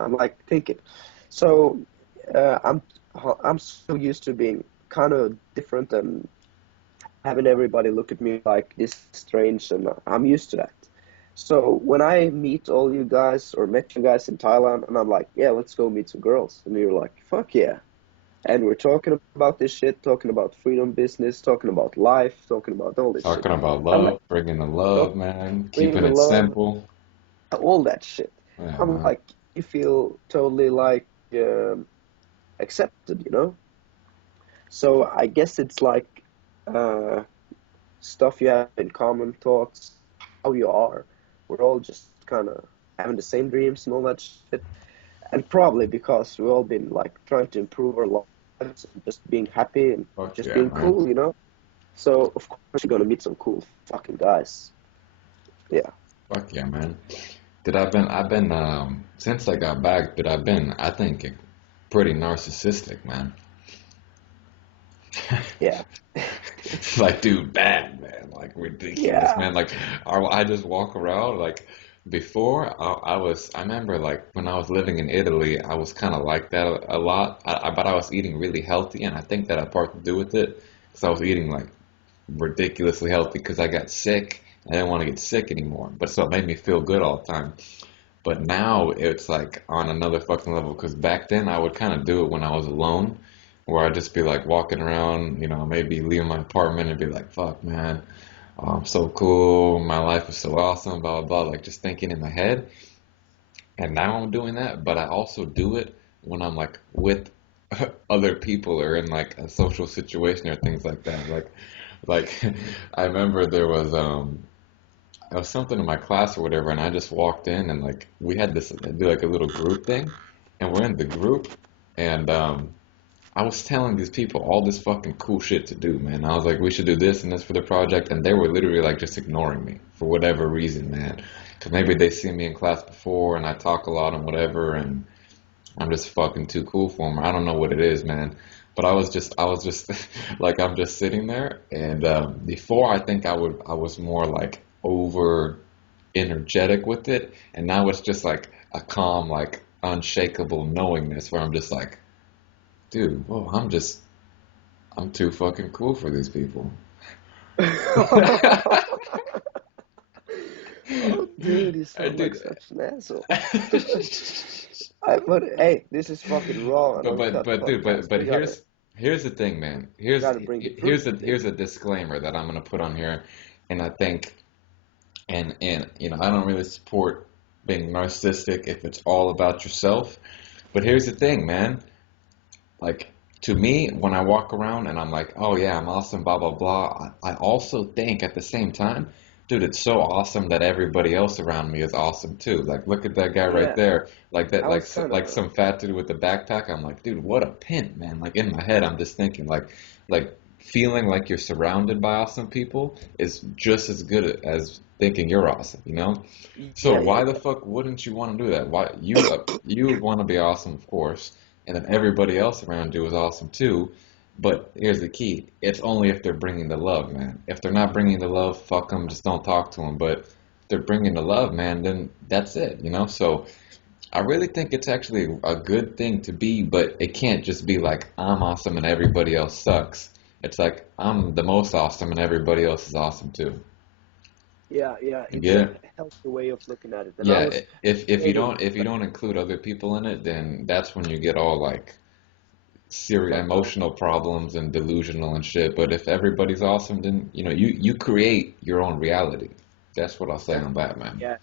I'm like thinking. So uh, I'm I'm so used to being kind of different and having everybody look at me like this is strange, and I'm used to that. So when I meet all you guys or met you guys in Thailand, and I'm like, yeah, let's go meet some girls, and you're like, fuck yeah, and we're talking about this shit, talking about freedom business, talking about life, talking about all this shit. Talking about I'm like, love, bringing the love, talk, man, bringing keeping the it love, simple. all that shit. Yeah, I'm man. like, you feel totally like accepted, you know? So I guess it's like uh, stuff you have in common, thoughts, how you are. We're all just kind of having the same dreams and all that shit. And probably because we've all been like trying to improve our lives and just being happy and Fuck just yeah, being man. cool, you know? So of course you're gonna meet some cool fucking guys. Yeah. Fuck yeah, man. I've been since I got back, I think pretty narcissistic, man. Yeah. Like, dude, bad, man. Like, ridiculous, Yeah. man. Like, I just walk around, like, before I remember, like, when I was living in Italy, I was kind of like that a lot. But I was eating really healthy, and I think that had part to do with it, because I was eating, like, ridiculously healthy because I got sick. I didn't want to get sick anymore, but so it made me feel good all the time. But now it's like on another fucking level because back then I would kind of do it when I was alone, where I'd just be like walking around, maybe leaving my apartment and be like, fuck, man, I'm so cool, my life is so awesome, blah, blah, blah, like just thinking in my head. And now I'm doing that, but I also do it when I'm like with other people or in like a social situation or things like that. Like I remember there was something in my class or whatever, and I just walked in and like we had this do like a little group thing, and we're in the group, and I was telling these people all this fucking cool shit to do, man. I was like, we should do this and this for the project, and they were literally like just ignoring me for whatever reason, man. Because maybe they see me in class before and I talk a lot and whatever, and I'm just fucking too cool for them. I don't know what it is, man. But I was just like, I'm just sitting there. And before, I think I was more like over energetic with it. And now it's just like a calm, like unshakable knowingness where I'm just like, dude, whoa, I'm too fucking cool for these people. Oh, dude, you sound like Dude, such an asshole. But hey, this is fucking raw and uncut podcast. but We gotta here's the thing, man. gotta bring the truth to Here's table. a disclaimer that I'm gonna put on here, and I think and I don't really support being narcissistic if it's all about yourself. But here's the thing, man. Like to me, when I walk around and I'm like, oh yeah, I'm awesome, blah blah blah. I also think at the same time, dude, it's so awesome that everybody else around me is awesome too. Like look at that guy right Yeah, there, like that, I was kind like of some fat dude with the backpack. I'm like, dude, what a pimp, man. Like in my head, I'm just thinking like feeling like you're surrounded by awesome people is just as good as thinking you're awesome, you know? So yeah, yeah, why the yeah. fuck wouldn't you want to do that? Why you would want to be awesome, of course, and then everybody else around you is awesome too. But here's the key: it's only if they're bringing the love, man. If they're not bringing the love, fuck them, just don't talk to them. But if they're bringing the love, man, then that's it, you know. So I really think it's actually a good thing to be, but it can't just be like I'm awesome and everybody else sucks. It's like I'm the most awesome and everybody else is awesome too. Yeah, yeah, You it's get a it? healthy way of looking at it. And I Yeah, was if you debating, don't like, include other people in it, then that's when you get all like serious fucked up. emotional problems and delusional and shit. But if everybody's awesome, then you create your own reality. That's what I'll say That, on that, man. yeah,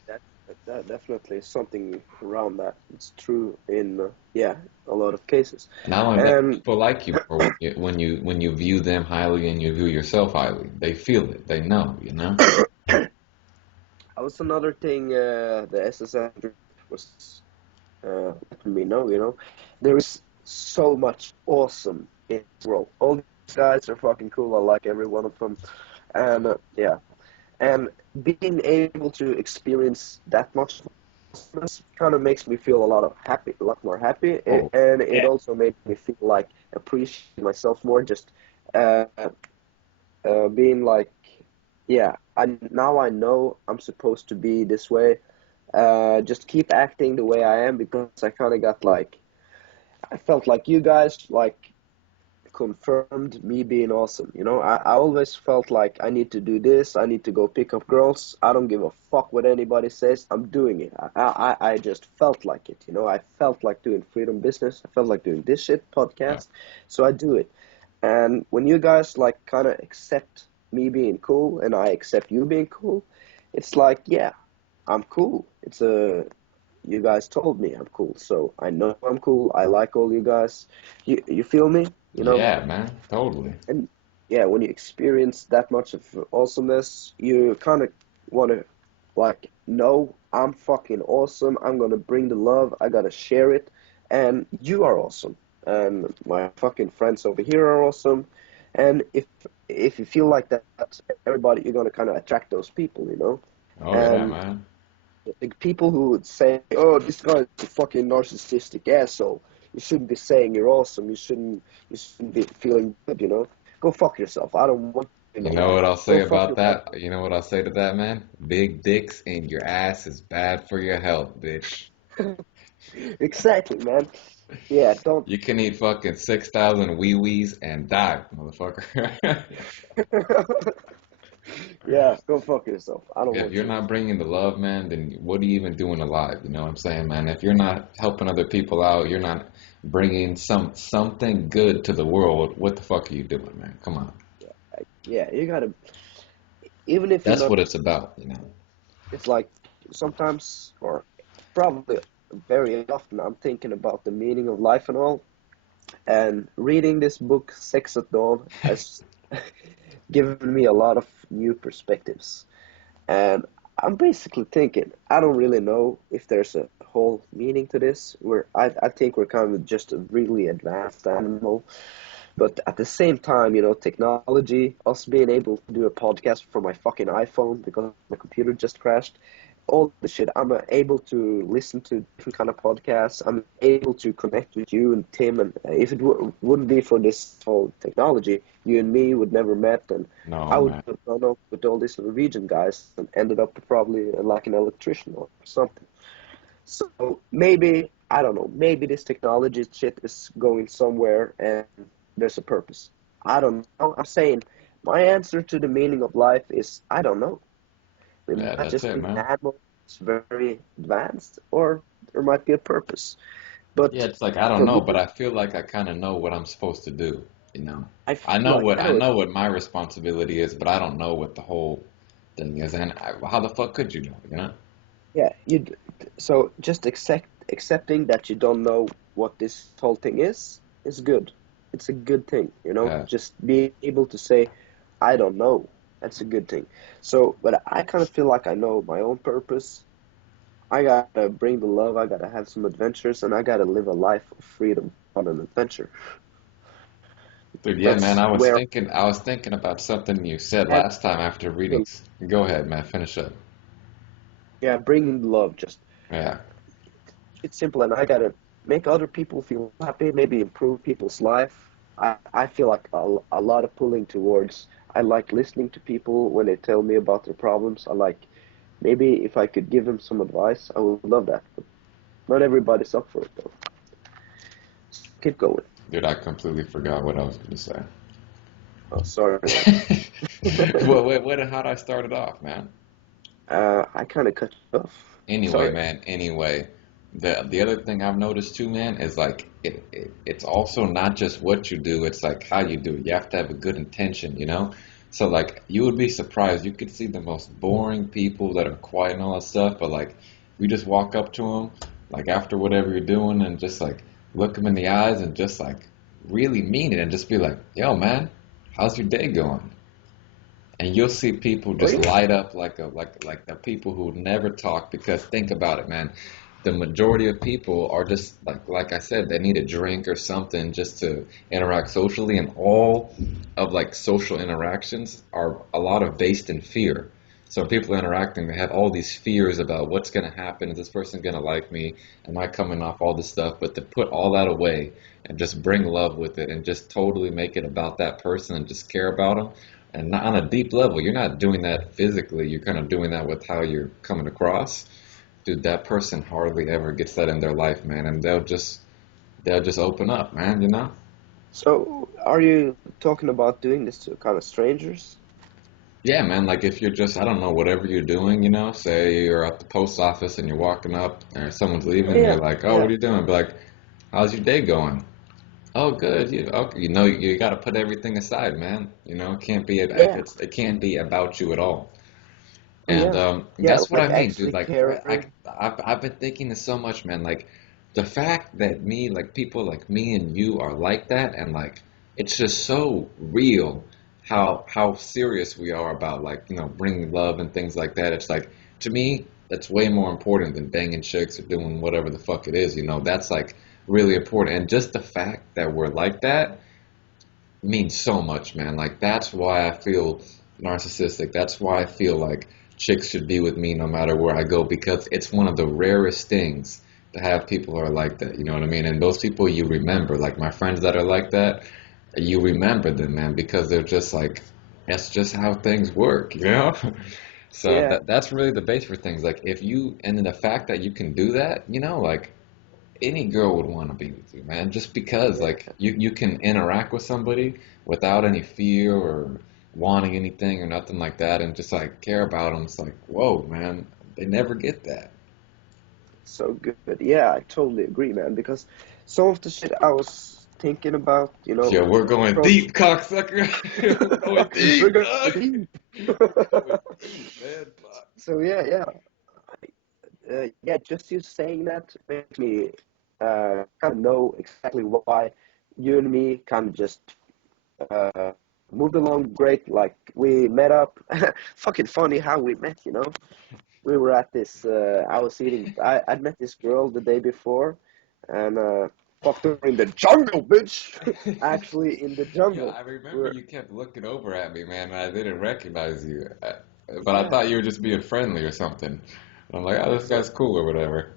that definitely is something around that. It's true in yeah, a lot of cases. Not only that, And people like you more when you view them highly and you view yourself highly. They feel it. They know, you know? that was another thing the SSN was letting me know. There is so much awesome in this world. All these guys are fucking cool. I like every one of them. And yeah, and being able to experience that much awesomeness kind of makes me feel a lot more happy, Oh, and it also made me feel like appreciate myself more. Just uh, being like, yeah, I know I'm supposed to be this way. Just keep acting the way I am because I kind of got like I felt like you guys like confirmed me being awesome. I always felt like I need to do this. I need to go pick up girls. I don't give a fuck what anybody says. I'm doing it. I just felt like it. I felt like doing freedom business. I felt like doing this shit yeah. podcast. So I do it. And when you guys like kind of accept me being cool and I accept you being cool, it's like, yeah, I'm cool. You guys told me I'm cool, so I know I'm cool. I like all you guys. You feel me? You know? Yeah, man. Totally. And yeah, when you experience that much of awesomeness, you kind of want to like, no, I'm fucking awesome. I'm gonna bring the love. I gotta share it, and you are awesome, and my fucking friends over here are awesome. And if you feel like that, everybody, you're gonna kind of attract those people. Oh yeah, And man. the people who would say, "Oh, this guy is a fucking narcissistic asshole," You shouldn't be saying you're awesome. You shouldn't be feeling good, you know? Go fuck yourself. I don't want you in You my know life. what I'll Go say fuck about your life. that? You know what I'll say to that, man? Big dicks in your ass is bad for your health, bitch. Exactly, man. Yeah, don't. You can eat fucking 6,000 wee-wees and die, motherfucker. Yeah, go fuck yourself. I don't If want you're you. not bringing the love, man, then what are you even doing alive? You know what I'm saying, man? If you're not helping other people out, you're not bringing something good to the world, what the fuck are you doing, man? Come on. Yeah, you gotta. Even if you're That's not, what it's about, you know. it's like sometimes, or probably very often, I'm thinking about the meaning of life and all. And reading this book, Sex at Dawn, has given me a lot of new perspectives. And I'm basically thinking, I don't really know if there's a whole meaning to this. I think we're kind of just a really advanced animal. But at the same time, you know, technology, us being able to do a podcast from my fucking iPhone because my computer just crashed, all the shit. I'm able to listen to different kind of podcasts. I'm able to connect with you and Tim. And if it wouldn't be for this whole technology, you and me would never met, and No, I would man. have gone up with all these Norwegian guys and ended up probably like an electrician or something. So maybe, I don't know, maybe this technology shit is going somewhere and there's a purpose. I don't know. I'm saying my answer to the meaning of life is I don't know. We Yeah, might that's just it, be an man. animal that's very advanced, or there might be a purpose. Yeah, But it's like I don't for know, me, but I feel like I kind of know what I'm supposed to do, you know. I feel like I I know it. know what my responsibility is, but I don't know what the whole thing is. And how the fuck could you know, you know? Yeah, so just accepting that you don't know what this whole thing is good. It's a good thing, you know. Yeah. Just being able to say, I don't know. That's a good thing. So, but I kind of feel like I know my own purpose. I gotta bring the love. I gotta have some adventures, and I gotta live a life of freedom on an adventure. Dude, yeah, man, That's where I was thinking about something you said and last time after reading. the Go ahead, man, finish up. yeah, bringing the love. Just Yeah. it's simple, and I gotta make other people feel happy, maybe improve people's life. I feel like a lot of pulling towards. I like listening to people when they tell me about their problems. I like maybe if I could give them some advice, I would love that. But not everybody's up for it though. So keep going. Dude, I completely forgot what I was going to say. Oh, sorry, man. How'd I start it off, man? I kind of cut you off. Anyway, Sorry. man, anyway, the other thing I've noticed too, man, is like it's also not just what you do, it's like how you do it. You have to have a good intention, you know? So like you would be surprised. You could see the most boring people that are quiet and all that stuff, but like you just walk up to them like after whatever you're doing and just like look them in the eyes and just like really mean it and just be like, "Yo, man, how's your day going?" And you'll see people Oh just yeah. light up like the people who never talk because think about it, man. The majority of people are just like I said, they need a drink or something just to interact socially, and all of like social interactions are a lot of based in fear. So when people are interacting, they have all these fears about what's going to happen. Is this person going to like me? Am I coming off all this stuff? But to put all that away and just bring love with it and just totally make it about that person and just care about them and not on a deep level. You're not doing that physically. You're kind of doing that with how you're coming across. Dude, that person hardly ever gets that in their life, man, and they'll just open up, man, you know? So are you talking about doing this to kind of strangers? Yeah, man, like if you're just, I don't know, whatever you're doing, you know, say you're at the post office and you're walking up and someone's leaving and Yeah, you're like, "Oh, yeah, what are you doing?" Be like, "How's your day going?" "Oh, good." Okay, you know, you got to put everything aside, man. You know, it can't be yeah. it can't be about you at all. Oh And yeah, yeah. that's what I Like mean, dude. actually Like, caring. I've been thinking this so much, man. Like, the fact that me, like, people like me and you are like that, and like, it's just so real how serious we are about like, you know, bringing love and things like that. It's like to me, that's way more important than banging chicks or doing whatever the fuck it is. You know, that's like really important. And just the fact that we're like that means so much, man. Like that's why I feel narcissistic. That's why I feel like chicks should be with me no matter where I go because it's one of the rarest things to have people who are like that. You know what I mean? And those people you remember, like my friends that are like that, you remember them, man, because they're just like, that's just how things work, you know? So Yeah, that's really the base for things. Like if you, and then the fact that you can do that, you know, like any girl would want to be with you, man, just because yeah. like you can interact with somebody without any fear or wanting anything or nothing like that, and just like care about them. It's like, whoa, man, they never get that. So good. Yeah, I totally agree, man. Because some of the shit I was thinking about, Yo, we're going from deep, cocksucker. We're going we're deep, going dog. deep. We're going deep, man. Fuck. So yeah, yeah, yeah. Just you saying that makes me kind of know exactly why you and me kind of just uh, moved along great. Like we met up. Fucking funny how we met. We were at this. I was eating. I'd met this girl the day before, and fucked her in the jungle, bitch. Actually, in the Yeah, jungle. I remember We're you kept looking over at me, man, and I didn't recognize you. But I Yeah. thought you were just being friendly or something. I'm like, oh, this So guy's cool or whatever.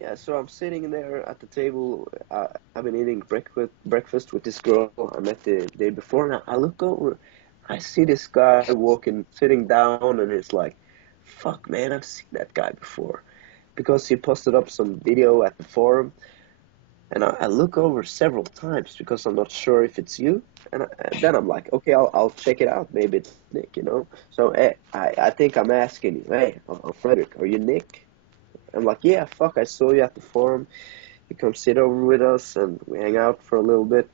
yeah, so I'm sitting in there at the table. I've been eating breakfast with this girl I met the day before, and I look over. I see this guy walking, sitting down, and it's like, fuck, man, I've seen that guy before because he posted up some video at the forum. And I look over several times because I'm not sure if it's you. And then I'm like, okay, I'll check it out. Maybe it's Nick. So I think I'm asking you, hey, Frederick, are you Nick? I'm like, yeah, fuck, I saw you at the forum. You come sit over with us and we hang out for a little bit.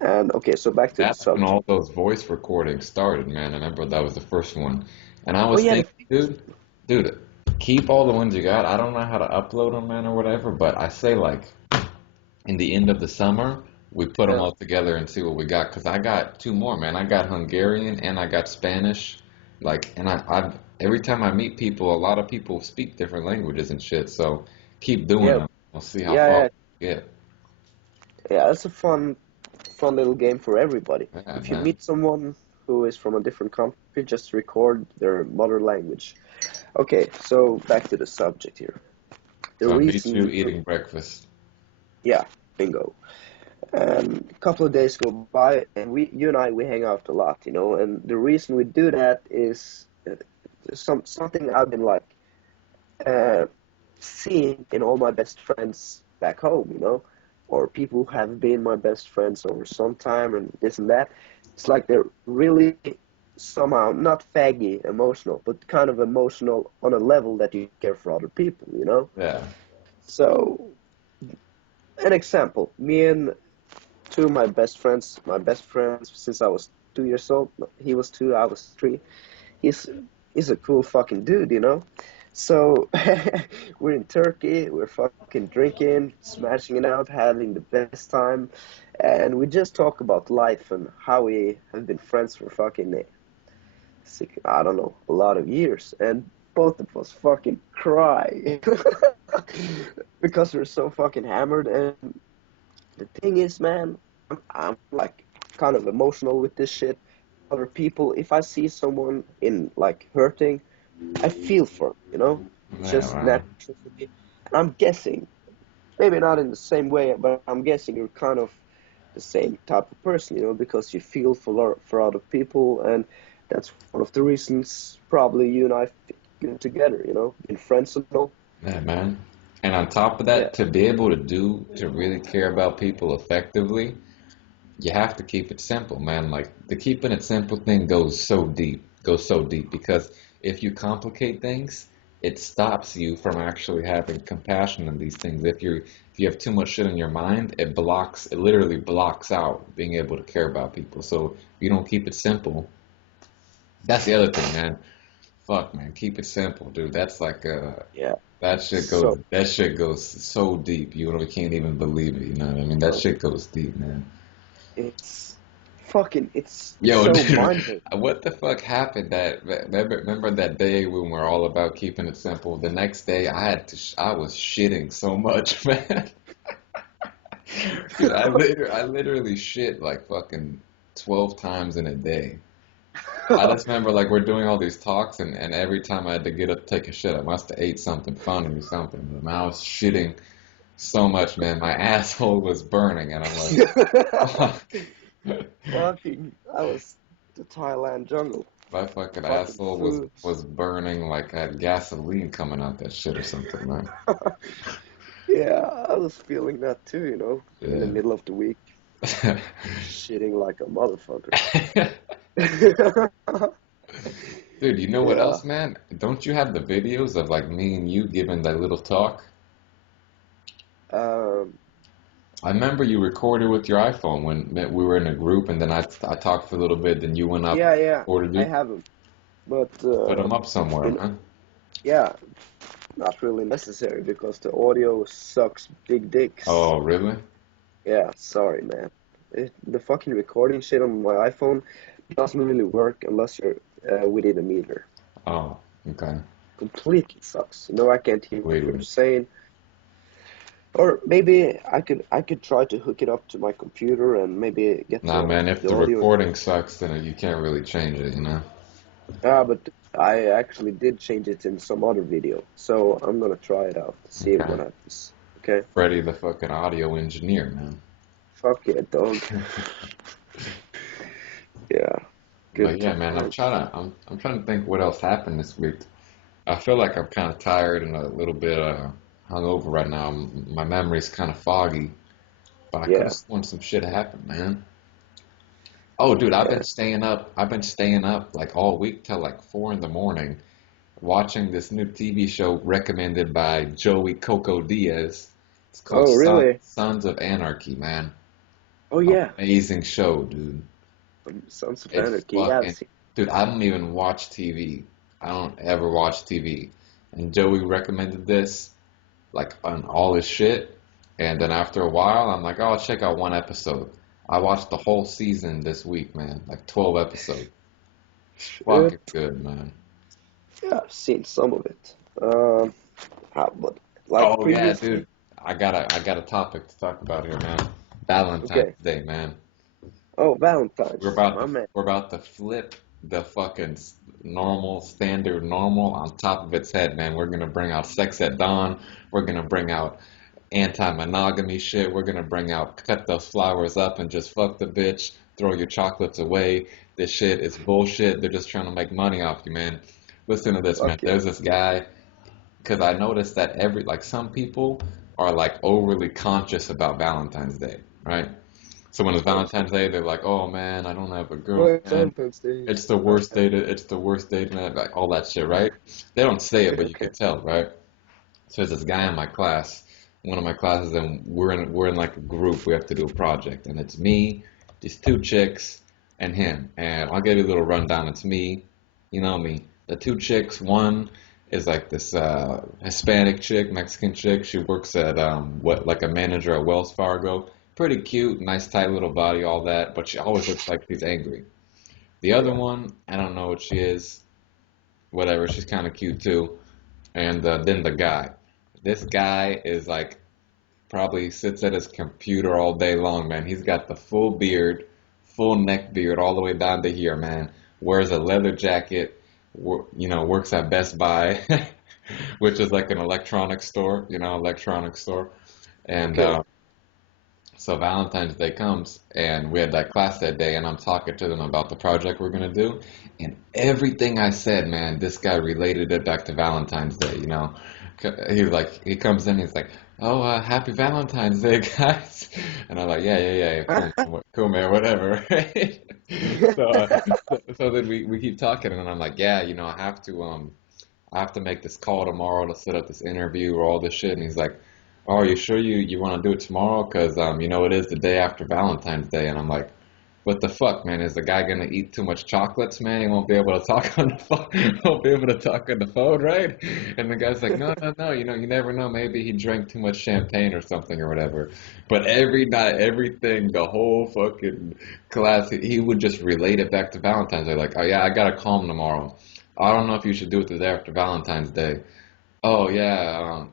And okay, so back to the That's when subject. all those voice recordings started, man. I remember that was the first one. And I Oh was yeah, the thinking, famous. dude, keep all the ones you got. I don't know how to upload them, man, or whatever, but I say like in the end of the summer, we put them Yeah, all together and see what we got. Because I got two more, man. I got Hungarian and I got Spanish. Like, and I've every time I meet people, a lot of people speak different languages and shit. So keep doing yeah, them. We'll see how far yeah, we get. yeah. That's a fun little game for everybody. Yeah, If you man. meet someone who is from a different country, just record their mother language. Okay, so back to the subject here. The So I meet reason you we do, eating breakfast. yeah, bingo. A couple of days go by, and you and we hang out a lot. And the reason we do that is something I've been like uh, seeing in all my best friends back home, or people who have been my best friends over some time, and this and that. It's like they're really somehow not faggy emotional, but kind of emotional on a level that you care for other people. Yeah. So, an example, me and two of my best friends since I was 2 years old. He was two, I was three. He's he's a cool fucking dude. So we're in Turkey, we're fucking drinking, smashing it out, having the best time, and we just talk about life and how we have been friends for fucking I don't know, a lot of years, and both of us fucking cry because we're so fucking hammered. And the thing is, man, I'm like kind of emotional with this shit. Other people, if I see someone in like hurting, I feel for 'em. It's Yeah, just man. natural for me. And I'm guessing, maybe not in the same way, but I'm guessing you're kind of the same type of person, because you feel for other people, and that's one of the reasons probably you and I fit good together, being friends and all. Yeah, man. And on top of Yeah, that, to be able to really care about people effectively, you have to keep it simple, man. Like the keeping it simple thing goes so deep because if you complicate things, it stops you from actually having compassion on these things. If you have too much shit in your mind, it literally blocks out being able to care about people. So if you don't keep it simple, that's the other thing, man. Fuck, man, keep it simple, dude. That's like yeah. goes So that shit goes so deep. You can't even believe it. You know what I mean? That bro, shit goes deep, man. it's fucking it's Yo, so dude, mind blowing. what the fuck happened? Remember that day when we're all about keeping it simple? The next day, I was shitting so much, man. Dude, I literally shit like fucking 12 times in a day. I just remember like we're doing all these talks, and every time I had to get up to take a shit, I must have ate something funny or something. But man, I was shitting so much, man. My asshole was burning, and I'm like, Fucking, I was the Thailand jungle. my fucking Fucking asshole foods. was burning like I had gasoline coming out that shit or something, man. Yeah, I was feeling that too, in the Yeah. middle of the week, shitting like a motherfucker. Dude, you know what Yeah. else, man? Don't you have the videos of like me and you giving that little talk? Um, I remember you recorded with your iPhone when we were in a group, and then I talked for a little bit, then you went up and yeah, recorded I it. have them, but Put them up somewhere, you know, man. yeah, not really necessary because the audio sucks big dicks. Oh, really? Yeah, sorry, man. The fucking recording shit on my iPhone doesn't really work unless you're within a meter. Oh, okay. Completely sucks. I can't hear what Wait a you're minute. saying. Or maybe I could try to hook it up to my computer and maybe get Nah, man, if the the audio. recording sucks, then you can't really change it, you know? But I actually did change it in some other video, so I'm gonna try it out to see Okay. what happens. Okay? Freddie the fucking audio engineer, man. Fuck yeah, dog. Yeah, good But yeah, man, times. I'm trying to think what else happened this week. I feel like I'm kind of tired and a little bit hungover right now. My memory's kind of foggy, but I could have Yeah, sworn some shit happened, man. Oh, dude, I've yeah. been staying up. I've been staying up like all week till like 4 in the morning, watching this new TV show recommended by Joey Coco Diaz. It's called Oh, really? Sons of Anarchy, man. Oh, yeah. Amazing show, dude. Sons of It's Anarchy. Yeah, I've fucking, seen. dude, I don't even watch TV. I don't ever watch TV. And Joey recommended this like on all his shit. And then after a while, I'm like, oh, I'll check out one episode. I watched the whole season this week, man. Like 12 episodes. Fucking Shit. good, man. Yeah, I've seen some of it. But like Oh yeah, previously. dude. I got a topic to talk about here, man. Valentine's Okay. Day, man. Oh, We're Valentine's, about my to man. we're about to flip the fucking normal standard normal on top of its head, man. We're gonna bring out sex at dawn. We're gonna bring out anti-monogamy shit. We're gonna bring out cut those flowers up and just fuck the bitch. Throw your chocolates away. This shit is bullshit. They're just trying to make money off you, man. Listen to this, man. Fuck yeah. There's this guy because I noticed that like some people are like overly conscious about Valentine's Day, right? So when it's Valentine's Day, they're like, "Oh man, I don't have a Oh, it's girlfriend. Valentine's Day. It's the worst day to, it's the worst day to, like all that shit, right?" They don't say it, Okay, but you okay. could tell, right? So there's this guy in my class, one of my classes, and we're in like a group. We have to do a project, and it's me, these two chicks, and him. And I'll give you a little rundown. It's me, you know me. The two chicks, one is like this Hispanic chick, Mexican chick. She works at what like a manager at Wells Fargo. Pretty cute, nice tight little body, all that, but she always looks like she's angry. The other Yeah. one, I don't know what she is. Whatever, she's kind of cute too. And then the guy. This guy is like probably sits at his computer all day long, man. He's got the full beard, full neck beard all the way down to here, man. Wears a leather jacket, works at Best Buy, which is like an electronics store, electronics store. And Okay. so Valentine's Day comes, and we had that class that day, and I'm talking to them about the project we're gonna do, and everything I said, man, this guy related it back to Valentine's Day. He comes in, he's like, "Oh, happy Valentine's Day, guys," and I'm like, "Yeah, yeah, yeah, cool, man, whatever." Right? So, so then we keep talking, and I'm like, "Yeah, I have to make this call tomorrow to set up this interview or all this shit," and he's like, "Oh, are you sure you want to do it tomorrow? Because it is the day after Valentine's Day." And I'm like, "What the fuck, man? Is the guy gonna eat too much chocolates, man? He won't be able to talk on the phone. Won't be able to talk on the phone, right?" And the guy's like, "No, no, no. You never know. Maybe he drank too much champagne or something or whatever." But every night, everything, the whole fucking class, he would just relate it back to Valentine's Day. Like, "Oh yeah, I gotta call him tomorrow. I don't know if you should do it the day after Valentine's Day." Oh yeah,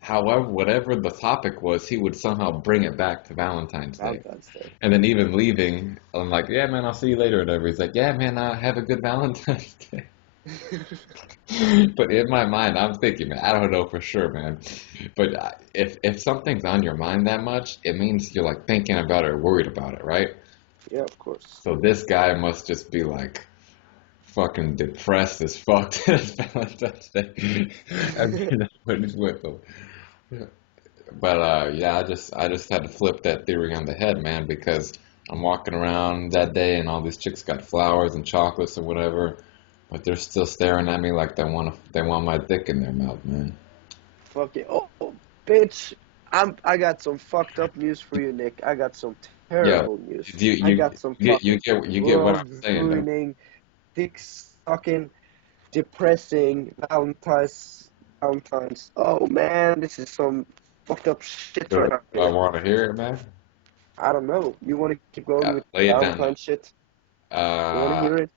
however, whatever the topic was, he would somehow bring it back to Valentine's Day. Valentine's Day. And then even leaving, I'm like, yeah, man, I'll see you later, or whatever. He's like, yeah, man, have a good Valentine's Day. But in my mind, I'm thinking, man, I don't know for sure, man. But if something's on your mind that much, it means you're like thinking about it or worried about it, right? Yeah, of course. So this guy must just be like fucking depressed as fuck this Valentine's Day. I mean, that's what he's with him. But yeah, I just had to flip that theory on the head, man, because I'm walking around that day and all these chicks got flowers and chocolates or whatever, but they're still staring at me like they want my dick in their mouth, man. Fuck it. Oh, bitch. I got some fucked up news for you, Nick. I got some Yo, terrible news. you I you got some you get what I'm world saying, don't ruining, dick sucking, depressing Valentine's. Oh man, this is some fucked up shit you? right now Do I here. want to hear it, man? I don't know. You want to keep going with Lay it down. Valentine's shit? You want to Uh, hear it?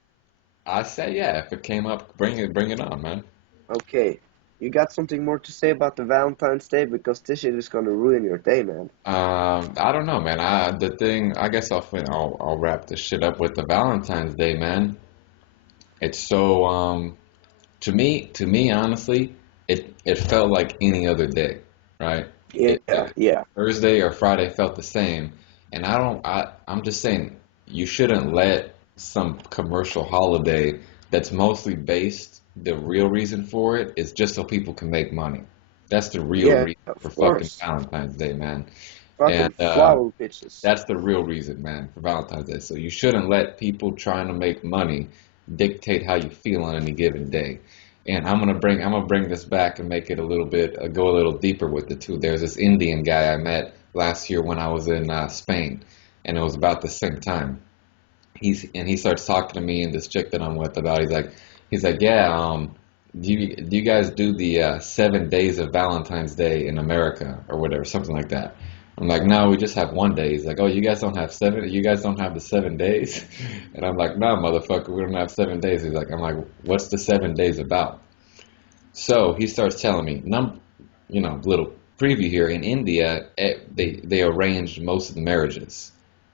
I say yeah. If it came up, bring it on, man. Okay. You got something more to say about the Valentine's Day because this shit is gonna ruin your day, man. I don't know, man. The thing, I guess I'll wrap this shit up with the Valentine's Day, man. It's so to me honestly, it felt like any other day, right? Yeah, yeah, Thursday or Friday felt the same, and I'm just saying you shouldn't let some commercial holiday that's mostly based, the real reason for it is just so people can make money. That's the real yeah. reason for Of fucking course. Valentine's Day, man. And Fucking flower bitches. that's the real reason, man, for Valentine's Day. So you shouldn't let people trying to make money dictate how you feel on any given day. And I'm gonna bring this back and make it a little bit go a little deeper with it too. There's this Indian guy I met last year when I was in Spain, and it was about the same time. He starts talking to me and this chick that I'm with about. He's like, yeah, do you guys do the 7 days of Valentine's Day in America or whatever, something like that? I'm like, no, we just have one day. He's like, oh, you guys don't have seven? You guys don't have the 7 days? And I'm like, no, motherfucker, we don't have 7 days. I'm like, what's the 7 days about? So he starts telling me, little preview here. In India, they arrange most of the marriages.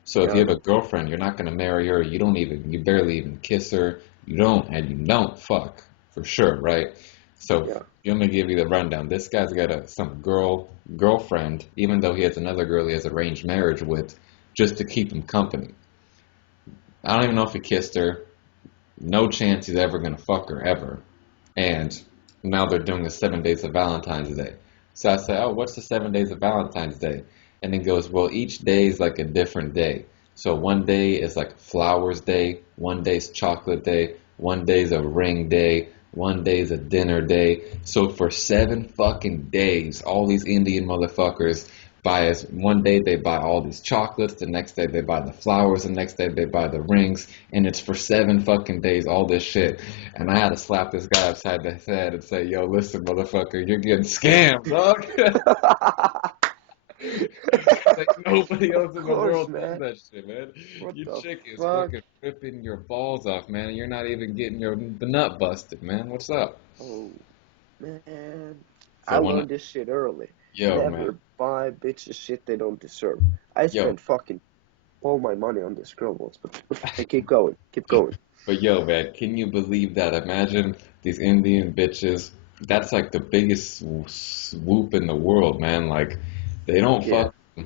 So if you Yeah, have a girlfriend, you're not gonna marry her. You barely even kiss her. You don't fuck for sure, right? So yeah. let me give you the rundown. This guy's got some girlfriend, even though he has another girl he has arranged marriage with, just to keep him company. I don't even know if he kissed her. No chance he's ever gonna fuck her ever. And now they're doing the 7 days of Valentine's Day. So I say, oh, what's the 7 days of Valentine's Day? And he goes, well, each day is like a different day. So one day is like flowers day, one day's chocolate day, one day's a ring day, one day's a dinner day. So for 7 fucking days, all these Indian motherfuckers buy us. One day they buy all these chocolates, the next day they buy the flowers, the next day they buy the rings, and it's for 7 fucking days, all this shit. And I had to slap this guy upside the head and say, yo, listen, motherfucker, you're getting scammed, dog. Like nobody else Of in the course, world does man. that shit, man. What Your the chick is fuck? fucking ripping your balls off, man, and you're not even getting the nut busted, man. What's up? Oh, man. I So learned this shit early. yo, man, Never buy bitches shit they don't deserve. I yo, spent fucking all my money on this girl once, but okay, keep going, keep going. but yo, man, can you believe that? Imagine these Indian bitches. That's like the biggest swoop in the world, man. Like, they don't Yeah, fuck,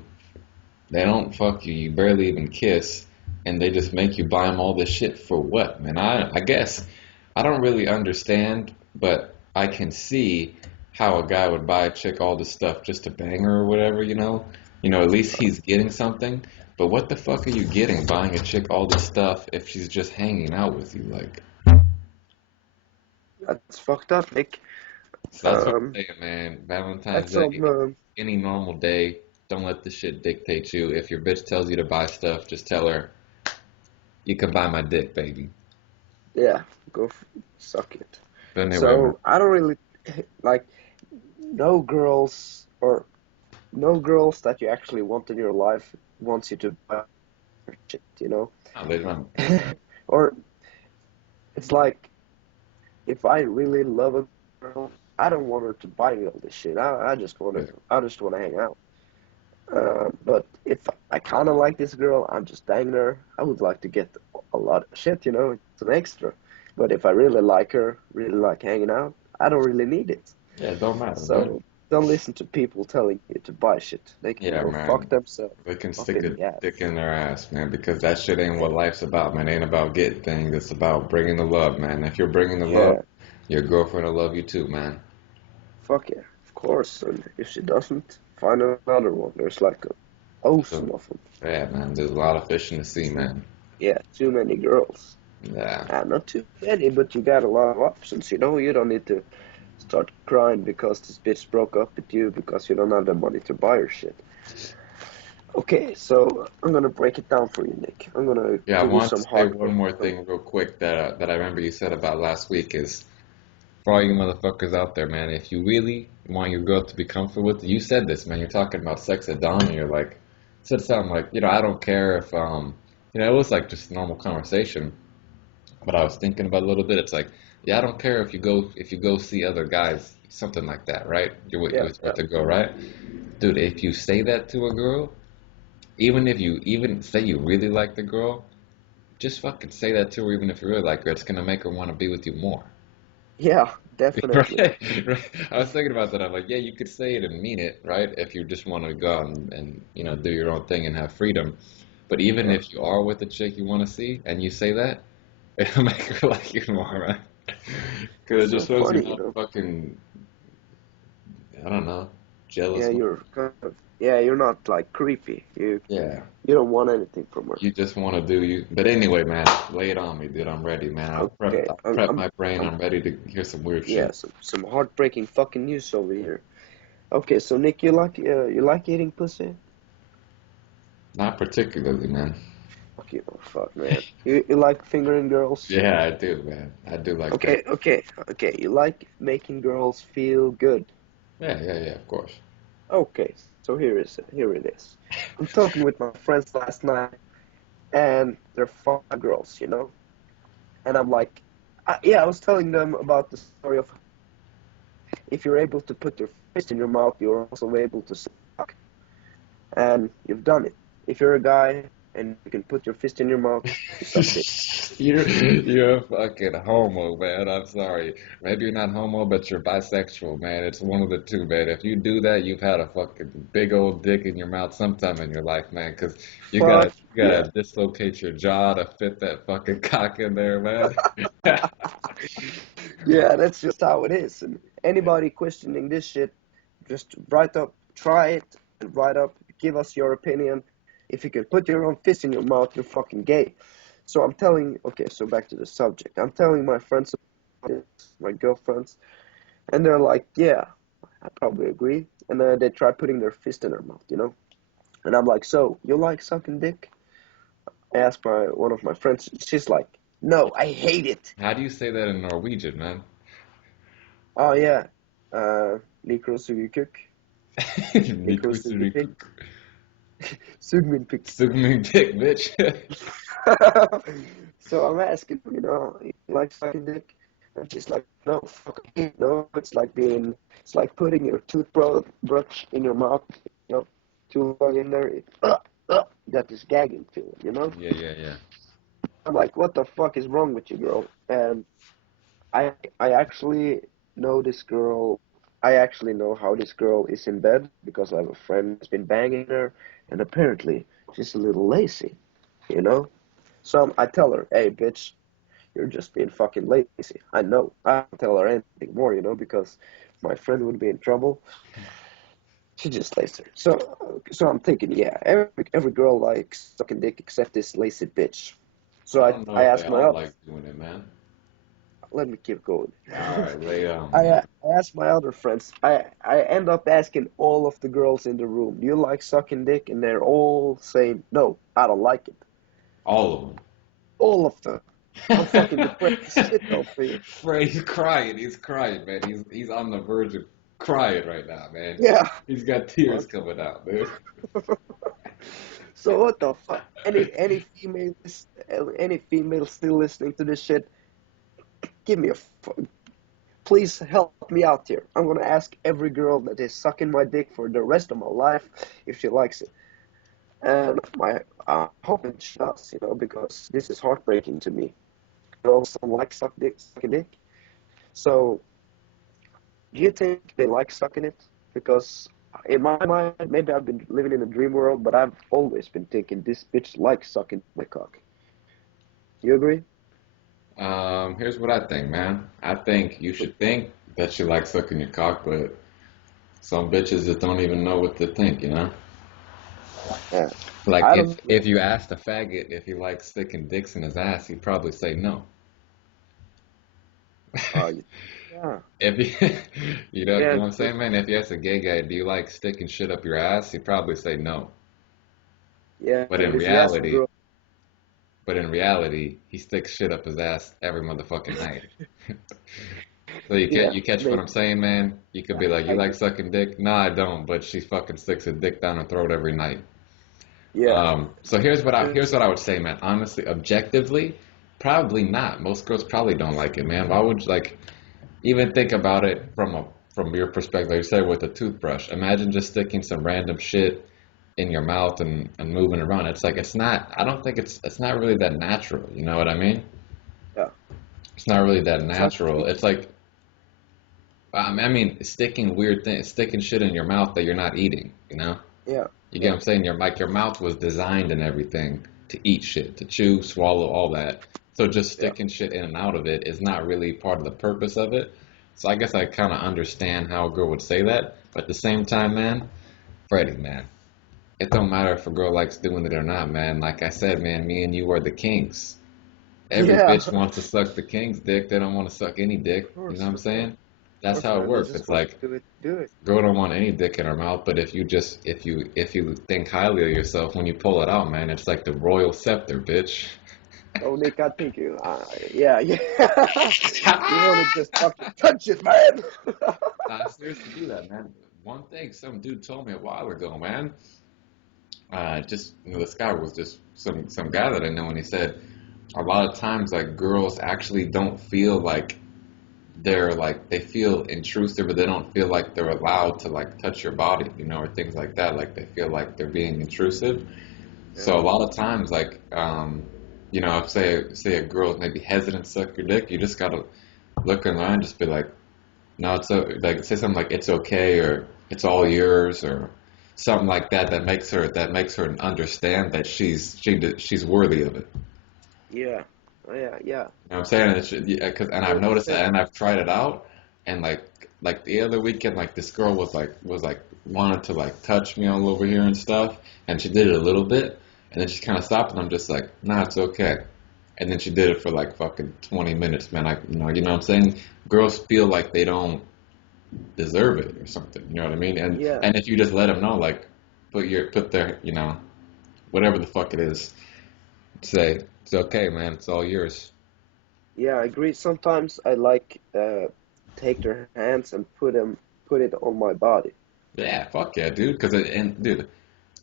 they don't fuck you. You barely even kiss, and they just make you buy them all this shit for what, man? I guess I don't really understand, but I can see how a guy would buy a chick all this stuff just to bang her or whatever, you know? At least he's getting something. But what the fuck are you getting buying a chick all this stuff if she's just hanging out with you? Like, that's fucked up, Nick. so that's what Um, I'm saying, man. Valentine's that's Day, some, any normal day, don't let the shit dictate you. If your bitch tells you to buy stuff, just tell her, you can buy my dick, baby. yeah, suck it. But anyway, man. So, I don't really, like, no girls, or no girls that you actually want in your life wants you to buy shit, you know? Oh, they don't. Or, it's like, if I really love a girl, I don't want her to buy me all this shit. I just want to hang out. But if I kind of like this girl, I'm just banging her. I would like to get a lot of shit, you know, it's an extra. But if I really like her, really like hanging out, I don't really need it. Yeah, it don't matter, man. So don't listen to people telling you to buy shit. They can Yeah, go fuck man. themselves. They can Up stick in a the dick ass. in their ass, man, because that shit ain't what life's about, man. It ain't about getting things. It's about bringing the love, man. If you're bringing the love, Yeah, your girlfriend will love you too, man. fuck yeah, of course. And if she doesn't, find another one. There's like a ocean So, of them. yeah, man, there's a lot of fish in the sea, man. Yeah, too many girls. Yeah. Not too many, but you got a lot of options. You know, you don't need to start crying because this bitch broke up with you because you don't have the money to buy her shit. Okay, so I'm gonna break it down for you, Nick. I'm gonna Yeah, I give you want to some say one hardcore. more thing real quick that I remember you said about last week is for all you motherfuckers out there, man, if you really want your girl to be comfortable with you, you said this, man. You're talking about sex at dawn, and you're like, said something like, I don't care if, it was like just normal conversation, but I was thinking about it a little bit. It's like, yeah, I don't care if you go see other guys, something like that, right? Yeah, You're yeah, with a girl, right? Dude, if you say that to a girl, even if you even say you really like the girl, just fucking say that to her, even if you really like her. It's gonna make her want to be with you more. yeah, definitely. Right, right. I was thinking about that. I'm like, yeah, you could say it and mean it, right? If you just want to go out and do your own thing and have freedom. But even Yeah, if you are with a chick you want to see and you say that, it'll make her like you more, right? Because it it's just so shows you're funny, you not know. fucking, I don't know, Yeah, jealous. you're not like creepy. Yeah, You don't want anything from her. you just want to do you. But anyway, man, lay it on me, dude. I'm ready, man. Okay, I'll prep my brain. I'm I'm ready to hear some weird yeah, shit. some heartbreaking fucking news over here. Okay, so Nick, you like eating pussy? Not particularly, man. Fuck you, fuck man. You like fingering girls? Yeah, I do, man. I do like that. Okay. You like making girls feel good? Yeah, of course. Okay, so here it is. I'm talking with my friends last night, and they're five girls, you know. And I'm like, yeah, I was telling them about the story of if you're able to put your fist in your mouth, you're also able to suck, and you've done it. If you're a guy and you can put your fist in your mouth, you suck dick. You're a fucking homo, man. I'm sorry. Maybe you're not homo, but you're bisexual, man. It's one of the two, man. If you do that, you've had a fucking big old dick in your mouth sometime in your life, man. Because Fuck you yeah. gotta dislocate your jaw to fit that fucking cock in there, man. Yeah, that's just how it is. And anybody questioning this shit, just write up, try it, and write up, give us your opinion. If you can put your own fist in your mouth, you're fucking gay. So okay, so back to the subject. I'm telling my friends about this, my girlfriends, and they're like, yeah, I probably agree. And then they try putting their fist in their mouth, you know? And I'm like, so, you like sucking dick? I asked one of my friends. She's like, no, I hate it. How do you say that in Norwegian, man? Oh, yeah. Liker å suge kuk. Liker å suge pigg. Sug min pick. Sug me dick, bitch. So I'm asking, you like sucking dick? And she's like, no, fucking hate, no. It's like putting your toothbrush in your mouth, you know, too long in there. That is gagging feeling, you know? Yeah. I'm like, what the fuck is wrong with you, girl? And I actually know this girl. I actually know how this girl is in bed because I have a friend that's been banging her, and apparently she's a little lazy, you know? So I tell her, hey, bitch, you're just being fucking lazy. I know. I don't tell her anything more, you know, because my friend would be in trouble. She just lazy. So I'm thinking, yeah, every girl likes sucking dick except this lazy bitch. So I I don't know I if they asked my all other. like doing it, man. Let me keep going. All right, lay it on me, I man. asked my other friends. I end up asking all of the girls in the room, "Do you like sucking dick?" And they're all saying, "No, I don't like it." All of All of them. I'm fucking them. depressed as shit over here. Frey, he's crying. He's crying, man. He's on the verge of crying right now, man. Yeah. He's got tears Fuck. coming out, dude. So what the fuck? Any female still listening to this shit? Give me a fuck. please help me out here. I'm gonna ask every girl that is sucking my dick for the rest of my life if she likes it. And I'm hoping she does, because this is heartbreaking to me. Girls don't like sucking dick. So, do you think they like sucking it? Because in my mind, maybe I've been living in a dream world, but I've always been thinking this bitch likes sucking my cock. You agree? Here's what I think, man. I think you should think that you like sucking your cock, but some bitches just don't even know what to think, you know? Yeah. Like I if don't if know. you asked a faggot if he likes sticking dicks in his ass, he'd probably say no. Uh, yeah, If you you yeah, know what I'm saying, man? If you ask a gay guy, do you like sticking shit up your ass? He'd probably say no. yeah. But in But if you ask a reality, girl, but in reality, he sticks shit up his ass every motherfucking night. So yeah, you catch what maybe. I'm saying, man? You could Yeah, be like, you I like get. sucking dick? No, I don't, but she fucking sticks a dick down her throat every night. Yeah, So here's because what I would say, man. Honestly, objectively, probably not. Most girls probably don't like it, man. Why would you like even think about it from your perspective? Like you said with a toothbrush. Imagine just sticking some random shit in your mouth and moving around. It's like it's not. I don't think it's not really that natural. You know what I mean? yeah, It's not really that sounds natural. creepy. It's like I mean, sticking weird things, sticking shit in your mouth that you're not eating. You know? Yeah, You get yeah, what I'm saying? Your mouth was designed and everything to eat shit, to chew, swallow, all that. So just yeah, sticking shit in and out of it is not really part of the purpose of it. So I guess I kind of understand how a girl would say that, but at the same time, man, Freddie, man, it don't matter if a girl likes doing it or not, man. Like I said, man, me and you are the kings. Every yeah. bitch wants to suck the king's dick. They don't want to suck any dick. You know what I'm Of course, saying? That's how it man. They works. just It's want to like do it. girl don't want any dick in her mouth, but if you think highly of yourself when you pull it out, man, it's like the royal scepter, bitch. Oh, Nick, I think you. Yeah, yeah. You want to just fucking touch it, man. I seriously do that, man. One thing some dude told me a while ago, man. Just this guy was just some guy that I know, and he said a lot of times like girls actually don't feel like they're like they feel intrusive, but they don't feel like they're allowed to like touch your body, you know, or things like that. Like they feel like they're being intrusive. Yeah, So a lot of times, like, you know, if say a girl's maybe hesitant to suck your dick, you just gotta look in the eye and just be like, no, like say something like it's okay or it's all yours or something like that that makes her understand that she's worthy of it. yeah, yeah, yeah. You know what I'm saying? Yeah, and I've You're the noticed that, same. and I've tried it out, and like the other weekend, like this girl was like wanted to like touch me all over here and stuff, and she did it a little bit, and then she kind of stopped, and I'm just like, nah, it's okay. And then she did it for like fucking 20 minutes, man. You know what I'm saying? Girls feel like they don't deserve it or something. You know what I mean? Yeah, And if you just let them know, like, put their, whatever the fuck it is, say it's okay, man. It's all yours. yeah. I agree. Sometimes I like take their hands and put it on my body. Yeah, fuck yeah, dude. And dude,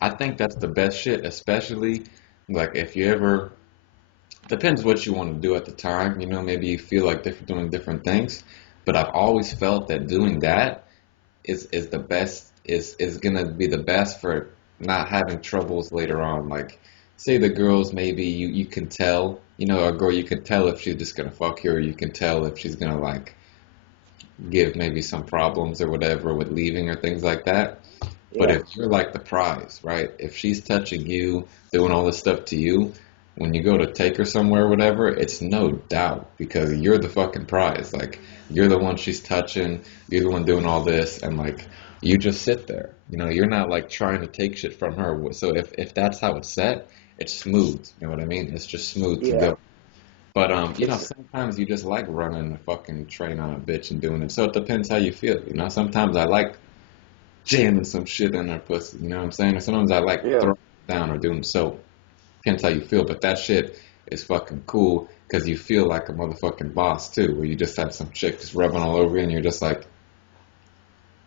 I think that's the best shit, especially like if you ever depends what you want to do at the time. You know, maybe you feel like doing different things. But I've always felt that doing that is the best is gonna be the best for not having troubles later on. Like, say the girls maybe you can tell, a girl you can tell if she's just gonna fuck you, or you can tell if she's gonna like give maybe some problems or whatever with leaving or things like that. But Yeah, if you're like the prize, right? If she's touching you, doing all this stuff to you, when you go to take her somewhere or whatever, it's no doubt because you're the fucking prize. Like, you're the one she's touching, you're the one doing all this, and like, you just sit there. You're not like trying to take shit from her. So if that's how it's set, it's smooth. You know what I mean? It's just smooth to yeah. go. But It's sometimes you just like running a fucking train on a bitch and doing it. So it depends how you feel. Sometimes I like jamming some shit in her pussy. You know what I'm saying? Or sometimes I like yeah, throwing it down or doing so. Depends how you feel, but that shit is fucking cool because you feel like a motherfucking boss too, where you just have some chick just rubbing all over you and you're just like,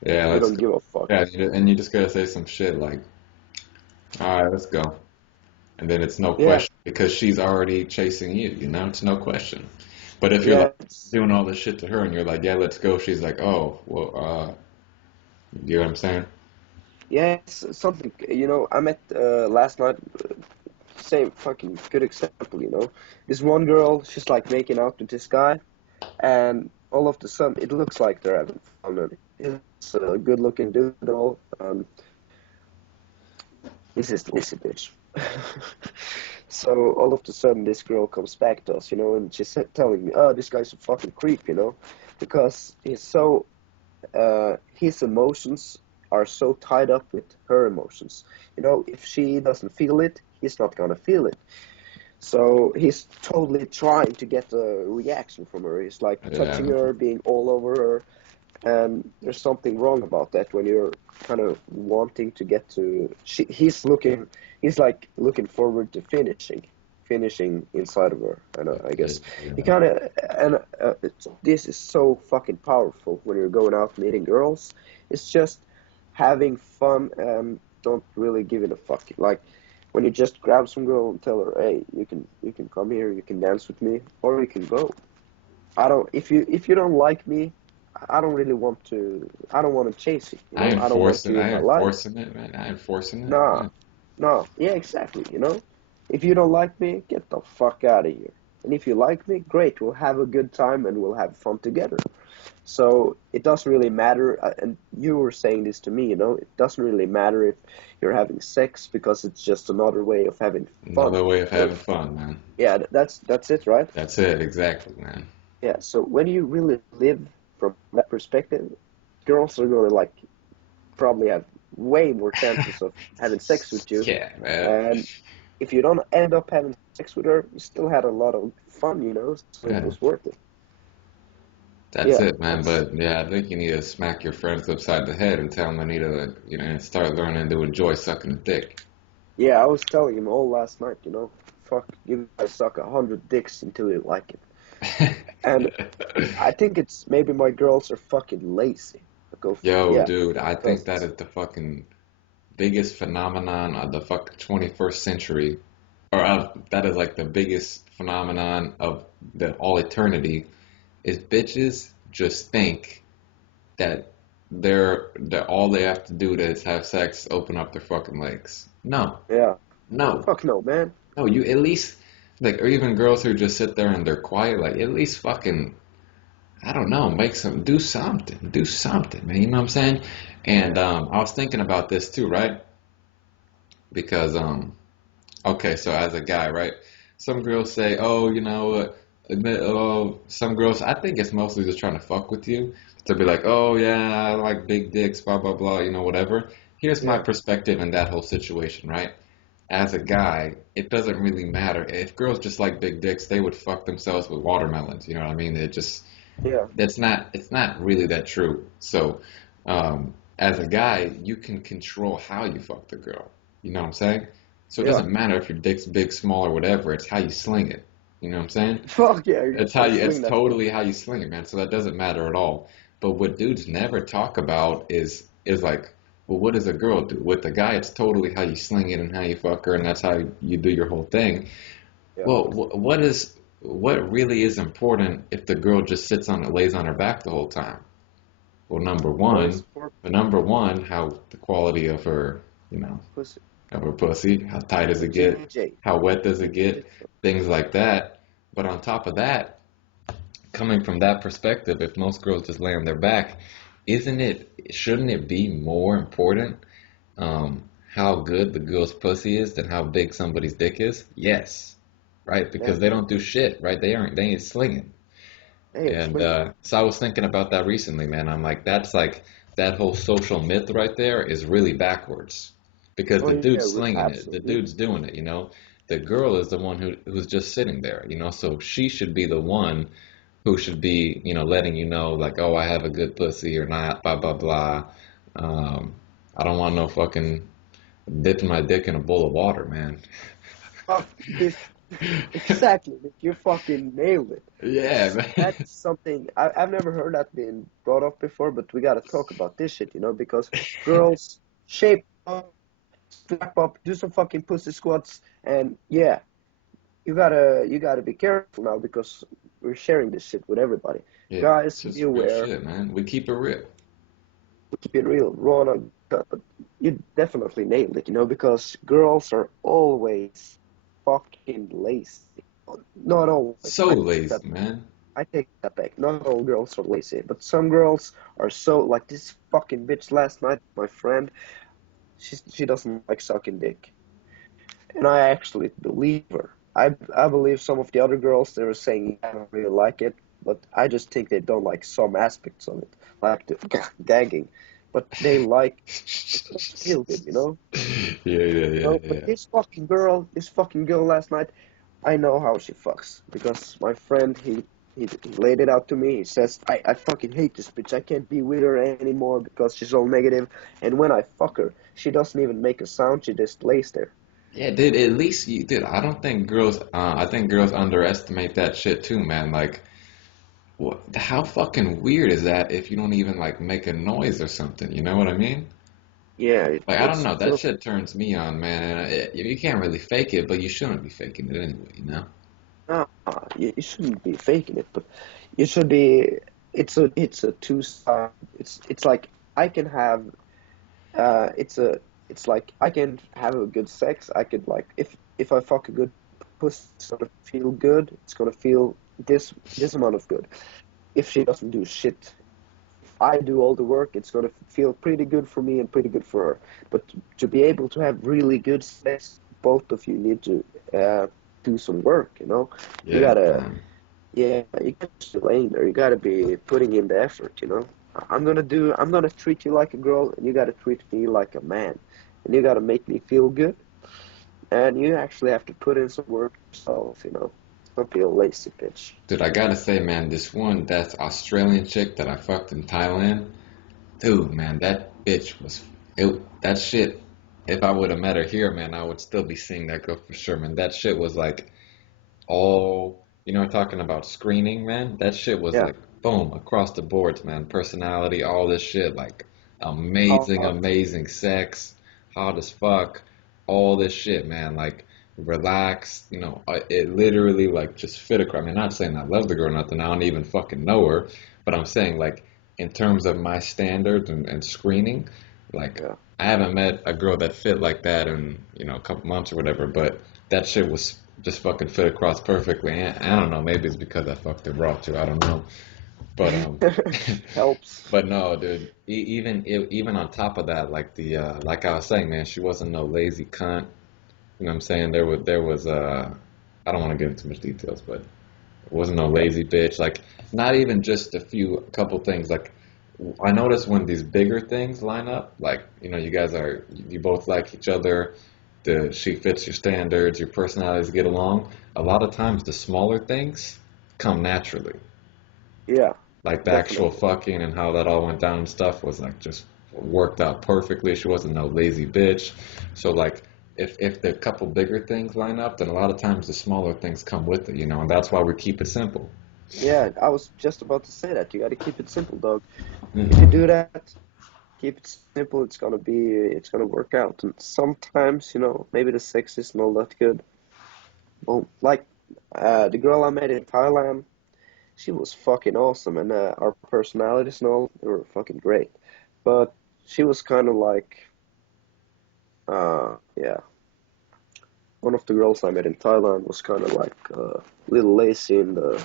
yeah, you let's don't go. give a fuck. Yeah, and you just gotta say some shit like, all right, let's go. And then it's no Yeah, question because she's already chasing you, it's no question. But if you're Yeah, like doing all this shit to her and you're like, yeah, let's go, she's like, oh, well, you know what I'm saying? yeah, it's something. I met last night. Same fucking good example. This one girl, she's like making out with this guy, and all of a sudden, it looks like they're having fun. And it's a good-looking dude, and all. This is lazy bitch. So all of a sudden, this girl comes back to us, and she's telling me, "Oh, this guy's a fucking creep," because his emotions are so tied up with her emotions. If she doesn't feel it, he's not gonna feel it. So he's totally trying to get a reaction from her. He's like touching Yeah, her, being all over her, and there's something wrong about that when you're kind of wanting to get to. He's like looking forward to finishing inside of her. And I guess he yeah, kind of, and this is so fucking powerful when you're going out meeting girls. It's just having fun and don't really give it a fuck. Like when you just grab some girl and tell her, hey, you can come here, you can dance with me, or you can go. I don't. If you don't like me, I don't really want to. I don't want to chase you. I don't want you in I my ain't life. forcing it, man. I ain't forcing it. Nah, Yeah. no. Yeah, exactly. If you don't like me, get the fuck out of here. And if you like me, great. We'll have a good time and we'll have fun together. So it doesn't really matter. And you were saying this to me. It doesn't really matter if you're having sex because it's just another way of having fun. Another way of So having fun, man. yeah, that's it, right? That's it, exactly, man. Yeah, so when you really live from that perspective, girls are gonna like probably have way more chances of having sex with you. Yeah, man. And if you don't end up having sex with her, you still had a lot of fun, so it Yeah, was worth it. that's Yeah, it, man. that's But yeah, I think you need to smack your friends upside the head and tell them they need to, start learning to enjoy sucking a dick. yeah, I was telling him all last night, fuck, you guys suck 100 dicks until you like it. And I think it's maybe my girls are fucking lazy. Yo, Yeah, dude, I think that because is the fucking biggest phenomenon of the fucking 21st century, or that is like the biggest phenomenon of the all eternity, is bitches just think that that all they have to do is have sex, open up their fucking legs. No, yeah, no, fuck no, man. no. You at least like, or even girls who just sit there and they're quiet, like at least fucking, I don't know, do something, man. You know what I'm saying? And I was thinking about this too, right? Because okay, so as a guy, right? Some girls say, oh, some girls, I think it's mostly just trying to fuck with you. To be like, oh, yeah, I like big dicks, blah, blah, blah, whatever. Here's my Yeah, perspective in that whole situation, right? As a guy, it doesn't really matter. If girls just like big dicks, they would fuck themselves with watermelons. You know what I mean? yeah, It's not really that true. So, as a guy, you can control how you fuck the girl. You know what I'm saying? So it yeah. doesn't matter if your dick's big, small, or whatever. It's how you sling it. You know what I'm saying? Fuck yeah, you gotta It's swing that thing. totally how you sling it, man. So that doesn't matter at all. But what dudes never talk about is like, well, what does a girl do? With the guy, it's totally how you sling it and how you fuck her, and that's how you do your whole thing. Yeah. Well, what really is important if the girl just lays on her back the whole time? Well, What is for number one, how the quality of her, you know, pussy? of her pussy, how tight does The it get, JJ. how wet does it JJ. get, things like that. But on top of that, coming from that perspective, if most girls just lay on their back, shouldn't it be more important um, how good the girl's pussy is than how big somebody's dick is? Yes, right? Yeah. Because they don't do shit, right? They ain't slinging. Hey, it's And swinging. so I was thinking about that recently, man. I'm like that whole social myth right there is really backwards because Oh the yeah, dude's slinging it, the absolutely. dude's doing it, The girl is the one who's just sitting there, So she should be the one who should be, letting you know, like, oh, I have a good pussy or not, blah blah blah. Um, I don't want no fucking dipping my dick in a bowl of water, man. Fuck this. Exactly. You fucking nailed it. Yeah, man. That's something I've never heard that being brought up before, but we gotta talk about this shit, because girls shape up, strap up, do some fucking pussy squats, and yeah, you gotta be careful now because we're sharing this shit with everybody. Yeah, Guys, be just real aware. shit, man. We keep it real. Keep it real, raw and uncut. But you definitely nailed it, because girls are always fucking lazy. Not always. So lazy, man. I take that back. Not all girls are lazy, but some girls are so like this fucking bitch last night, my friend. She doesn't like sucking dick, and I actually believe her. I believe some of the other girls they were saying I don't really like it, but I just think they don't like some aspects of it, like the gagging, but they like because it's feel good. Yeah, yeah, yeah, But yeah. this fucking girl last night, I know how she fucks because my friend he laid it out to me. He says I fucking hate this bitch. I can't be with her anymore because she's all negative. And when I fuck her, she doesn't even make a sound. She just lays there. Yeah, dude, at least you, dude, I don't think girls, I think girls underestimate that shit too, man. Like, how fucking weird is that if you don't even like make a noise or something? You know what I mean? Yeah, Like, I don't it's know, that filthy. shit turns me on, man. And you can't really fake it, but you shouldn't be faking it anyway, you know? Nah, you shouldn't be faking it, but you should be. It's a two-side. It's like I can have. It's a. It's like I can have a good sex. I could like if I fuck a good pussy, it's gonna feel good. It's gonna feel this amount of good. If she doesn't do shit, if I do all the work, it's gonna feel pretty good for me and pretty good for her. But to be able to have really good sex, both of you need to do some work. You Yeah, gotta man. yeah, you can't just be laying there. You gotta be putting in the effort. I'm gonna treat you like a girl, and you gotta treat me like a man. And you gotta make me feel good, and you actually have to put in some work yourself. Don't be a lazy bitch. Dude, I gotta say, man, this one, that Australian chick that I fucked in Thailand, dude, man, that bitch was, that shit, if I would have met her here, man, I would still be seeing that girl for sure, man. That shit was like, all, talking about screening, man. That shit was Yeah, like boom across the boards, man. Personality, all this shit, like amazing, hot. amazing sex, hot as fuck, all this shit, man. Like relaxed, it literally like just fit across. I mean, not saying I love the girl or nothing. I don't even fucking know her, but I'm saying like in terms of my standards and screening, like Yeah. I haven't met a girl that fit like that in a couple months or whatever, but that shit was just fucking fit across perfectly. And I don't know, maybe it's because I fucked it raw too. I don't know, but Helps. but no, dude. Even on top of that, like like I was saying, man, she wasn't no lazy cunt. You know what I'm saying? There was I don't want to get into too much details, but it wasn't no Yeah. lazy bitch. Like not even just a couple things. Like I notice when these bigger things line up, like you guys you both like each other, she fits your standards, your personalities get along. A lot of times the smaller things come naturally. Yeah, Like the actual definitely. fucking and how that all went down and stuff was like just worked out perfectly. She wasn't no lazy bitch. So like if the couple bigger things line up, then a lot of times the smaller things come with it, and that's why we keep it simple. Yeah, I was just about to say that. You gotta keep it simple, dog. If you Hmm. do that, keep it simple, it's gonna work out. And sometimes, maybe the sex isn't all that good. Well, like the girl I met in Thailand, she was fucking awesome, and our personalities and all, they were fucking great. But she was kind of like, yeah, one of the girls I met in Thailand was kind of like a little lazy in the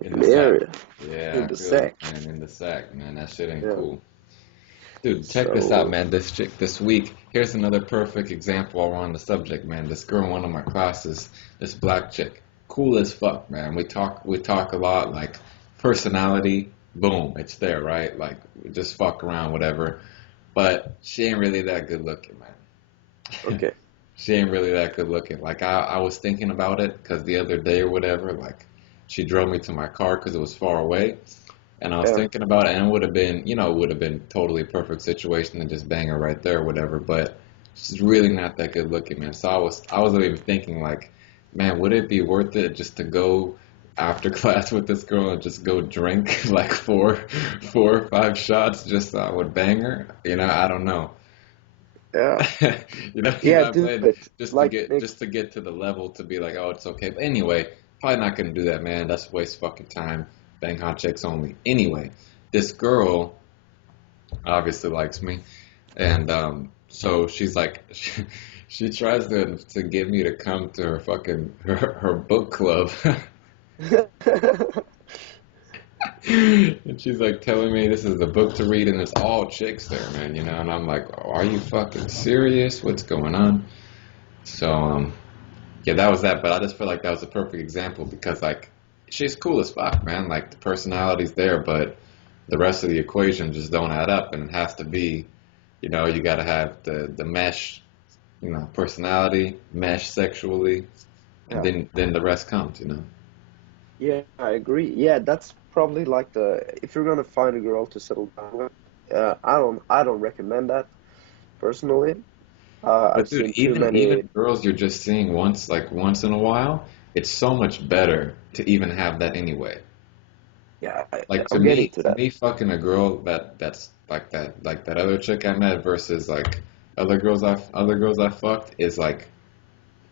In in the the sack. area, Yeah, in I the feel you, sack. man. In the sack, man. That shit ain't Yeah. cool. Dude, check this out, So man. This chick this week. Here's another perfect example while we're on the subject, man. This girl in one of my classes, this black chick, cool as fuck, man. We talk a lot, like personality, boom, it's there, right? Like we just fuck around, whatever. But she ain't really that good looking, man. okay, She ain't really that good looking. Like I was thinking about it because the other day or whatever, like she drove me to my car because it was far away. And I was yeah, thinking about it, and it would have been, it would have been totally perfect situation to just bang her right there or whatever. But she's really not that good looking, man. So I was even thinking like, man, would it be worth it just to go after class with this girl and just go drink like four or five shots just so I would bang her? I don't know. Yeah, You yeah, know what I'm do saying? it. Like make Just to get to the level to be like, oh, it's okay. But anyway, probably not gonna do that, man. That's waste fucking time. Bang hot chicks only. Anyway, this girl obviously likes me, and so she's like, she tries to get me to come to her fucking her book club. And she's like telling me this is the book to read and it's all chicks there, man, you know, and I'm like, oh, are you fucking serious? What's going on? So, yeah, that was that, but I just feel like that was a perfect example because, like, she's cool as fuck, man. Like, the personality's there, but the rest of the equation just don't add up, and it has to be, you know, you gotta have the mesh, you know, personality, mesh sexually, and yeah, then the rest comes, you know. yeah, I agree. Yeah, that's probably like the if you're gonna find a girl to settle down with, I don't recommend that personally. I've But dude, seen too even many. girls you're just seeing once, like once in a while, it's so much better to even have that anyway. Yeah, Like I'm getting to to that. me, fucking a girl that's like that other chick I met versus like other girls I fucked is like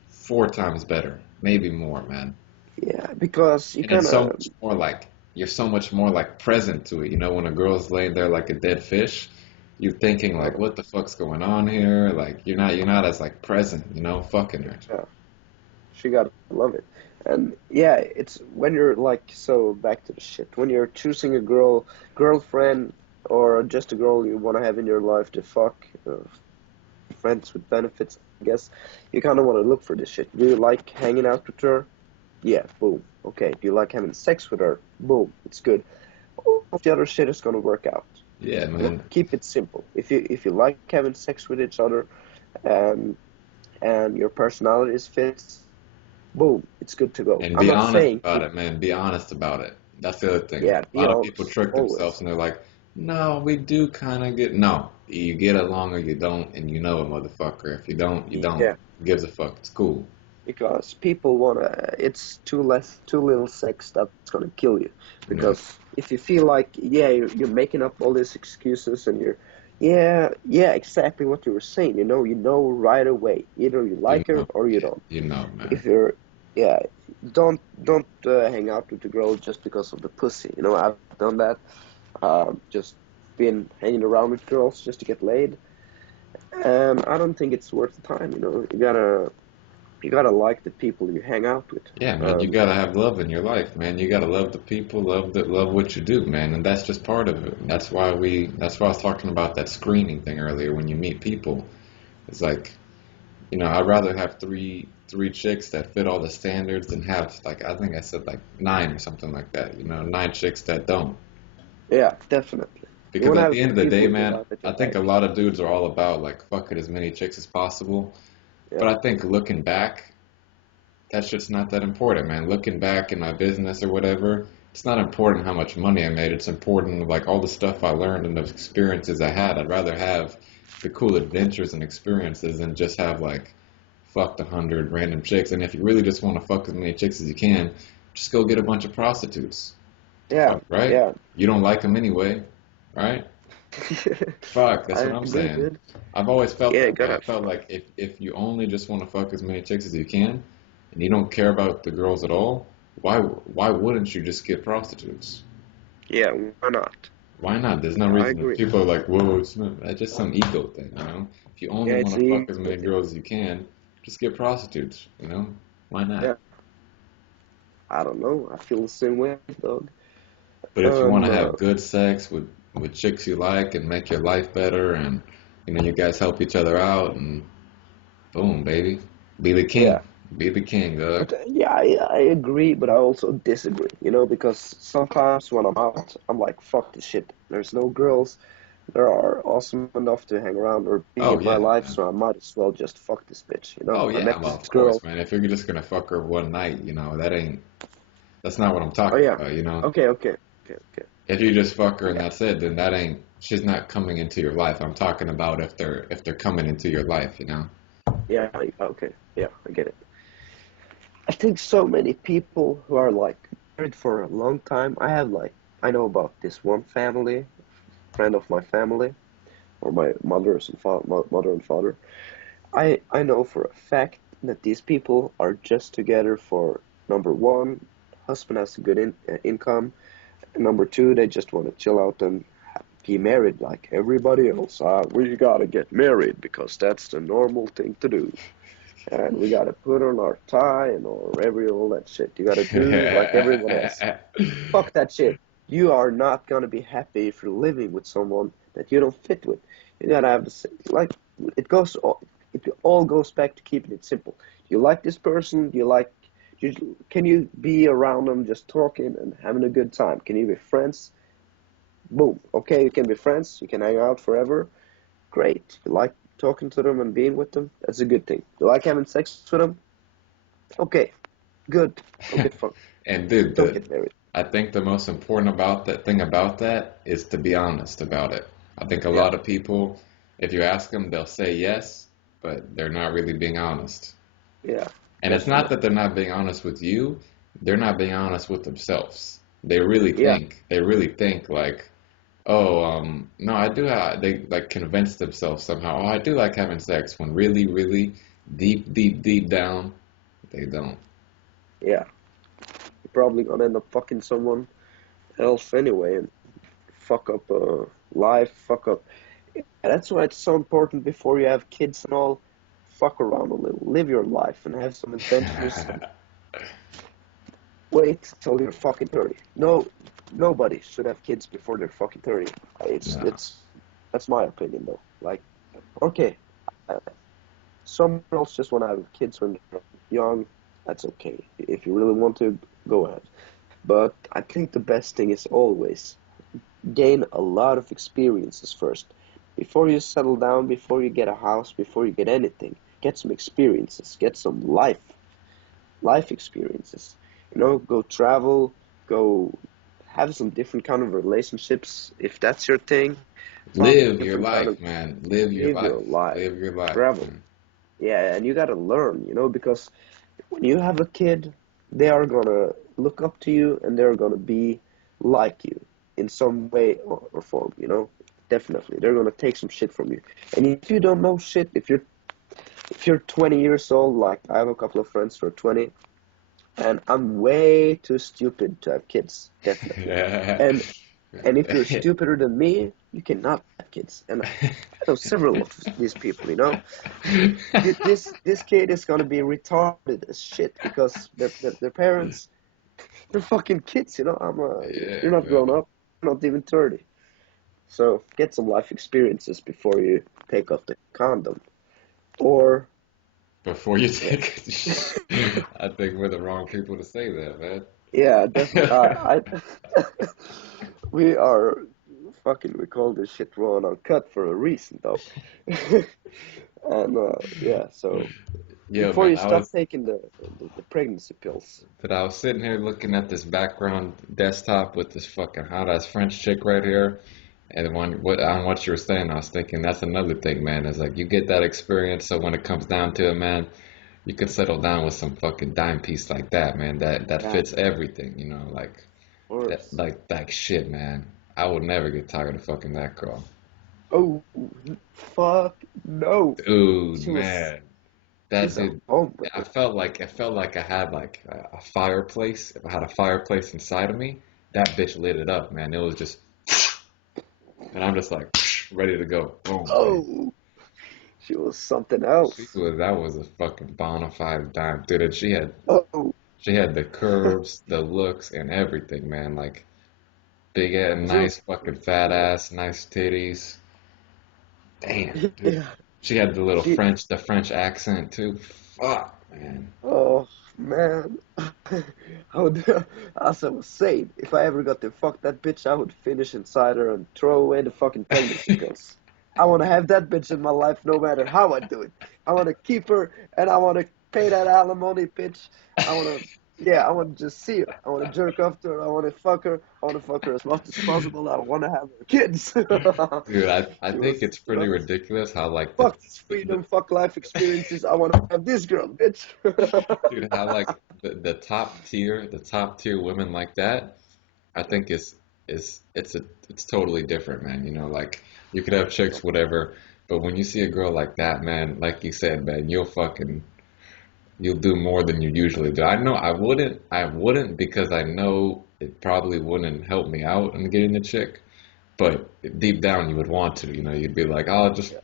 four times better, maybe more, man. Yeah, because you And it's kind so of much more like you're so much more like present to it. You know, when a girl's laying there like a dead fish, you're thinking like, what the fuck's going on here? Like you're not as like present, you know, fucking her. yeah, she gotta love it. And yeah, it's when you're like so back to the shit. When you're choosing a girlfriend, or just a girl you want to have in your life to fuck, friends with benefits, I guess. You kind of want to look for this shit. Do you like hanging out with her? Yeah, boom. Okay. Do you like having sex with her? Boom. It's good. All of the other shit is gonna work out. Yeah, You know, man. keep it simple. If you like having sex with each other, um, and your personalities fits, boom, it's good to go. And I'm be not honest saying about it, man. Be honest about it. That's the other thing. yeah, A be lot of people honest trick themselves always. and they're like, no, we do kind of get. No, you get along or you don't, and you know it, motherfucker. If you don't, you don't. Yeah, Who gives a fuck? It's cool. because people wanna. It's too little sex that's gonna kill you. Yeah, Because if you feel like yeah, you're making up all these excuses and yeah, yeah, exactly what you were saying. You know right away. Either you you like her know. or you Yeah, don't. you know, man. If you're yeah, don't hang out with the girl just because of the pussy. I've done that. Just been hanging around with girls just to get laid. And I don't think it's worth the time. You gotta like the people you hang out with. Yeah, man. You Um, gotta have love in your life, man. You gotta love the people, love what you do, man. And that's just part of it. That's why I was talking about that screening thing earlier. When you meet people, it's like, you know, I'd rather have three chicks that fit all the standards than have like I think I said like nine or something like that. You know, nine chicks that don't. yeah, definitely. You Because want to at the have end of the day, people you man, have at I your think a back. lot of dudes are all about like fucking as many chicks as possible. Yeah, But I think looking back, that shit's not that important, man. Looking back in my business or whatever, it's not important how much money I made. It's important like all the stuff I learned and the experiences I had. I'd rather have the cool adventures and experiences than just have like fucked 100 random chicks. And if you really just want to fuck as many chicks as you can, just go get a bunch of prostitutes. The yeah, fuck, right? yeah. You don't like them anyway, right? Fuck, that's what I I'm agree, saying. dude. I've always felt Yeah, you that way. gotta I have felt fun. like if you only just want to fuck as many chicks as you can, and you don't care about the girls at all, why wouldn't you just get prostitutes? Yeah, why not? Why not? There's no Yeah, I reason. If agree. people are like, whoa, it's not, that's just some ego thing, you know? If you only Yeah, want it's to the fuck as ego many thing. girls as you can, just get prostitutes, you know? Why not? Yeah, I don't know. I feel the same way, dog. But if you want to Um, uh, have good sex with chicks you like and make your life better and you know you guys help each other out and boom, baby. Be the king. yeah. Be the king, dog. But yeah, I agree, but I also disagree, because sometimes when I'm out, I'm like, fuck this shit. There's no girls. There are awesome enough to hang around or be Oh in my yeah, life, man. so I might as well just fuck this bitch. Oh I yeah, met well this of course, girl. man. If you're just gonna fuck her one night, you know, that's not what I'm Oh talking yeah. about, you know. Okay, okay, okay, okay. If you just fuck her and Yeah, that's it, then that ain't she's not coming into your life. I'm talking about if they're coming into your life, you know. yeah, okay. Yeah, I get it. I think so many people who are like married for a long time. I know about this one family, friend of my family. or my mother and father, I know for a fact that these people are just together for number one, husband has a good income, and number two, they just want to chill out and be married like everybody else. We gotta get married because that's the normal thing to do, and we gotta put on our tie and or every all that shit. You gotta do like everyone else. Fuck that shit. You are not gonna be happy if you're living with someone that you don't fit with. You gotta have the like it goes all, it all goes back to keeping it simple. You like this person, you can you be around them just talking and having a good time? Can you be friends? Boom. Okay, you can be friends, you can hang out forever. Great. You like talking to them and being with them? That's a good thing. You like having sex with them? Okay, good. Don't get fucked. And dude, Don't get married. I think the most important about that is to be honest about it. I think a Yeah, lot of people, if you ask them, they'll say yes, but they're not really being honest. yeah, And it's not definitely. that they're not being honest with you, they're not being honest with themselves. Yeah, They really think like, oh, no, I do have, they like convince themselves somehow, oh, I do like having sex, when really, really deep down, they don't. yeah. You're probably gonna end up fucking someone else anyway and fuck up life, fuck up. Yeah, that's why it's so important before you have kids and all. Fuck around a little, live your life, and have some adventures. And wait till you're fucking 30. No, nobody should have kids before they're fucking 30. No. It's that's my opinion though. Like, okay, uh, some girls just want to have kids when they're young. That's okay. If you really want to, go ahead. But I think the best thing is always gain a lot of experiences first. Before you settle down, before you get a house, before you get anything, get some experiences, get some life experiences. Go travel, go have some different kind of relationships if that's your thing. Find Live your different kind of life, man. Live your live your life. life, Live your life, travel. man. Yeah, and you gotta learn, because when you have a kid, they are gonna look up to you and they're gonna be like you in some way or form. Definitely. They're gonna take some shit from you. And if you don't know shit, if you're 20 years old, like I have a couple of friends who are 20, and I'm way too stupid to have kids, definitely. Yeah. And and if you're stupider than me, you cannot have kids. And I know several of these people. This kid is gonna be retarded as shit because their parents, they're fucking kids. You're Yeah, not grown man. up, you're not even 30. So get some life experiences before you take off the condom. Or Before you yeah, take I think we're the wrong people to say that, man. yeah, definitely. We are fucking. We call this shit raw and uncut for a reason, though. And yeah, so Yo, before man, you stop taking the pregnancy pills. I was sitting here looking at this background desktop with this fucking hot ass French chick right here, and on what you were saying, I was thinking that's another thing, man. Is like you get that experience, so when it comes down to it, man, you could settle down with some fucking dime piece like that, man. That Yeah, fits everything, like of that, course. like shit, man. I would never get tired of fucking that girl. Oh, fuck no. Dude, She was man, that she's a dude. homebreaker. I felt like I had like a fireplace. If I had a fireplace inside of me, that bitch lit it up, man. It was just, and I'm just like ready to go. Boom, man. Oh, she was something else. That was a fucking bona fide dime, dude. And Oh, she had the curves, the looks, and everything, man. Like big ass, she nice was fucking fat yeah. ass, nice titties. Damn, dude. Yeah. She had She The French accent too. Fuck, man. Oh man, I would, as I was saying, if I ever got to fuck that bitch, I would finish inside her and throw away the fucking pregnancy pills. I want to have that bitch in my life no matter how I do it. I want to keep her and I want to pay that alimony, bitch. I want to, yeah, I want to just see her. I want to jerk off to her. I want to fuck her. I want to fuck her as much as possible. I want to have her kids. Dude, I She think was it's pretty ridiculous how like fuck this freedom, fuck life experiences. I want to have this girl, bitch. dude, how like the top tier women like that, I think it's totally different, man. Like You could have So, chicks, whatever. But when you see a girl like that, man, like you said, man, you'll do more than you usually do. I know I wouldn't because I know it probably wouldn't help me out in getting the chick. But deep down, you would want to, you'd be like, oh, just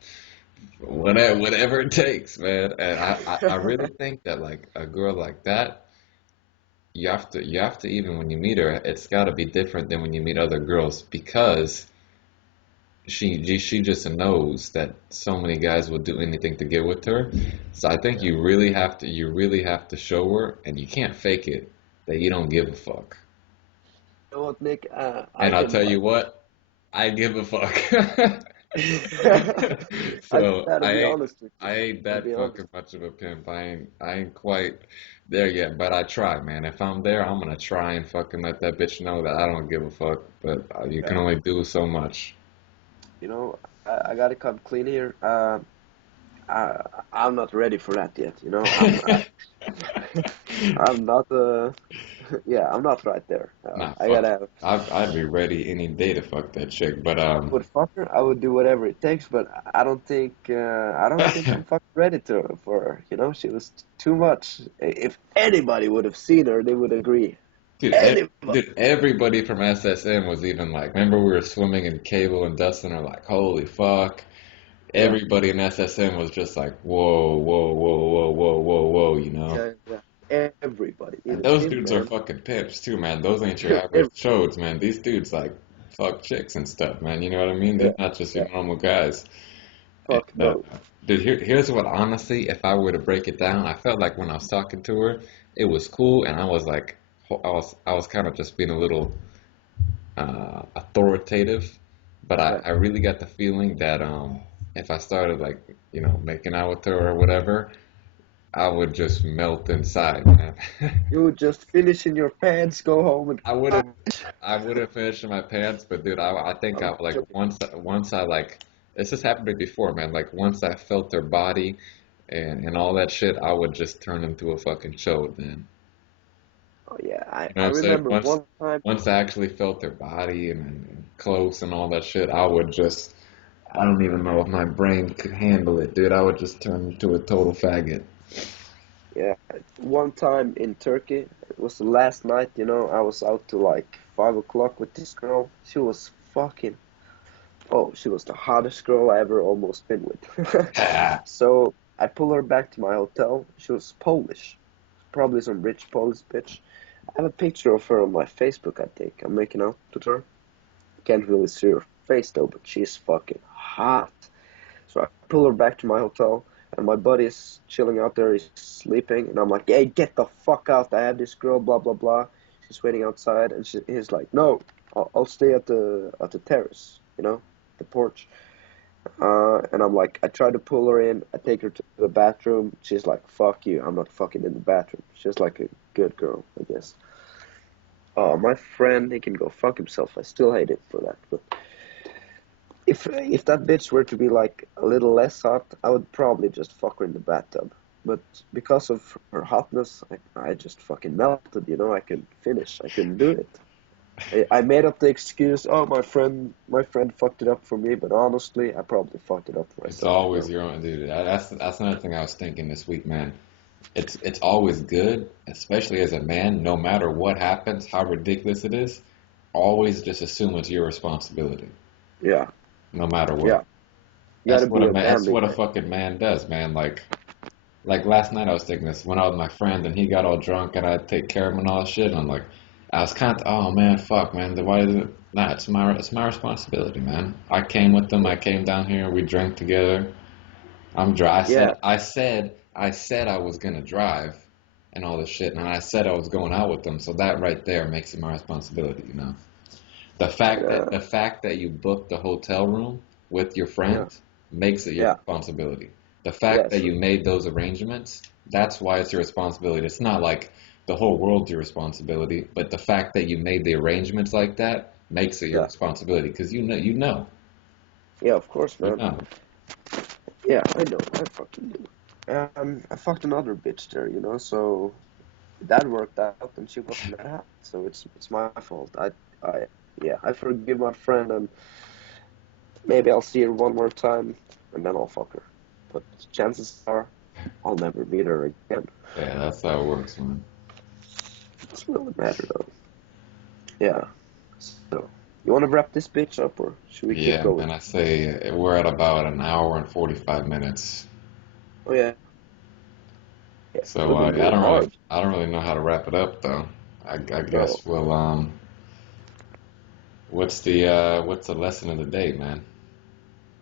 whatever it takes, man. And I really think that like a girl like that, you have to even when you meet her, it's got to be different than when you meet other girls because she just knows that so many guys will do anything to get with her. So I think yeah. you really have to show her, and you can't fake it that you don't give a fuck. You know what, Nick? I And I'll can tell you like. what, I give a fuck. I So gotta I be ain't honest with you. I ain't I'll that be honest. fucking much of a pimp. I ain't quite there yet, but I try, man. If I'm there, I'm gonna try and fucking let that bitch know that I don't give a fuck. But you Yeah. can only do so much. I gotta come clean here. I, I'm not ready for that yet. I'm not. Yeah, I'm not right there. Nah, I fuck. gotta. I'd be ready any day to fuck that chick, but I would fuck her. I would do whatever it takes, but I don't think I'm fucking ready for her. She was too much. If anybody would have seen her, they would agree. dude, Anybody. everybody from SSM was even like, remember we were swimming in Cable and Dustin are like, holy fuck. Yeah, Everybody in SSM was just like, whoa, whoa, whoa, whoa, whoa, whoa, whoa. yeah, yeah. Everybody, And even those him, dudes are man. fucking pimps too, man. Those ain't your average chodes, man. These dudes like fuck chicks and stuff, man. You know what I mean? They're Yeah, not just your yeah. normal guys. And, Fuck no. dude, here's what honestly, if I were to break it down, I felt like when I was talking to her, it was cool, and I was like, I was kind of just being a little authoritative, but I, Yeah. I really got the feeling that if I started like making out with her or whatever, I would just melt inside, man. You would just finish in your pants, go home and I would cry. have I would have finished in my pants, but dude, I think I'm I like joking. once I like this has happened to me before, man. Like once I felt their body and all that shit, I would just turn into a fucking chode, man. Oh yeah, You know I what I'm saying? remember Once one time. once I actually felt their body and close and all that shit, I don't even know if my brain could handle it, dude. I would just turn into a total faggot. Yeah, one time in Turkey. It was the last night. I was out to like 5 o'clock with this girl. She was fucking. Oh, she was the hottest girl I ever almost been with. So I pull her back to my hotel. She was Polish, probably some rich Polish bitch. I have a picture of her on my Facebook. I think I'm making out with her. Can't really see her face though, but she's fucking hot. So I pull her back to my hotel, and my buddy is chilling out there. He's sleeping, and I'm like, "Hey, get the fuck out! I have this girl, blah blah blah." She's waiting outside, and he's like, "No, I'll stay at the terrace, the porch." And I'm like, I try to pull her in. I take her to the bathroom. She's like, "Fuck you! I'm not fucking in the bathroom." She's like a good girl, I guess. Oh, my friend, he can go fuck himself. I still hate it for that, but. If that bitch were to be like a little less hot, I would probably just fuck her in the bathtub. But because of her hotness, I just fucking melted. I could finish. I couldn't do it. I made up the excuse. Oh, my friend fucked it up for me. But honestly, I probably fucked it up for It's myself. always your own, dude. That's another thing I was thinking this week, man. It's always good, especially as a man, no matter what happens, how ridiculous it is, always just assume it's your responsibility, Yeah, no matter yeah. what. You gotta be a That's manly what a man. fucking man does, man. Like last night I was thinking this, went out with my friend and he got all drunk and I take care of him and all that shit. And I'm like, I was kind of, oh man, fuck, man. Why is it? Nah, it's my responsibility, man. I came with them. Yeah, I came down here. We drank together. I'm dry. yeah, I said I was gonna drive and all this shit, and I said I was going out with them. So that right there makes it my responsibility. The fact that you booked the hotel room with your yeah, friends makes it your yeah. responsibility. The fact that Yes, you made those arrangements, that's why it's your responsibility. It's not like the whole world's your responsibility, but the fact that you made the arrangements like that makes it your yeah, responsibility because yeah. Of course, you man. know. Yeah, I know. I fucking do. I fucked another bitch there, so that worked out, and she wasn't that hot, so it's my fault. I yeah, I forgive my friend, and maybe I'll see her one more time, and then I'll fuck her. But chances are, I'll never meet her again. Yeah, that's how it works, man. Doesn't really matter though. Yeah. So, you want to wrap this bitch up, or should we keep Yeah, going? man, I say we're at about an hour and 45 minutes. Oh yeah, yeah. So We've been going hard. I don't really know how to wrap it up though. I No. guess we'll what's the lesson of the day, man?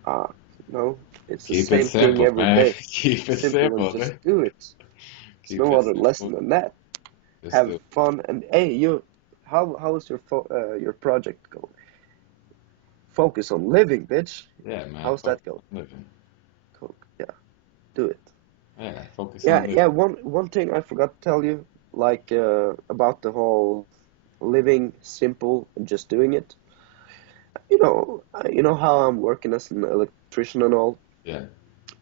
Uh, no. It's the Keep it same thing simple, every man. day. Keep it Simple and simple, just man. do it. There's Keep no it other lesson simple. than that. Just Have do. fun and hey, how is your project going? Focus on living, bitch. Yeah, man. How's Focus that going? on living. Cool. Yeah, do it. Yeah, focus on Yeah, living. yeah. One thing I forgot to tell you, like about the whole living simple and just doing it. You know how I'm working as an electrician and all, Yeah.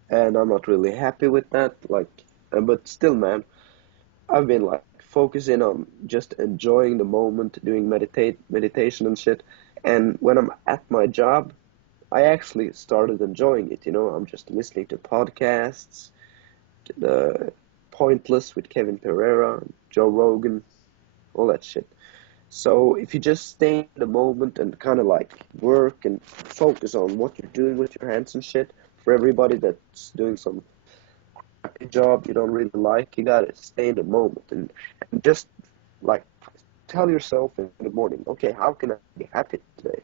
and I'm not really happy with that. Like, but still, man, I've been like focusing on just enjoying the moment, doing meditation and shit. And when I'm at my job, I actually started enjoying it. I'm just listening to podcasts, the Pointless with Kevin Pereira, Joe Rogan, all that shit. So if you just stay in the moment and kind of like work and focus on what you're doing with your hands and shit, for everybody that's doing some crappy job you don't really like, you gotta stay in the moment and just like tell yourself in the morning, okay, how can I be happy today?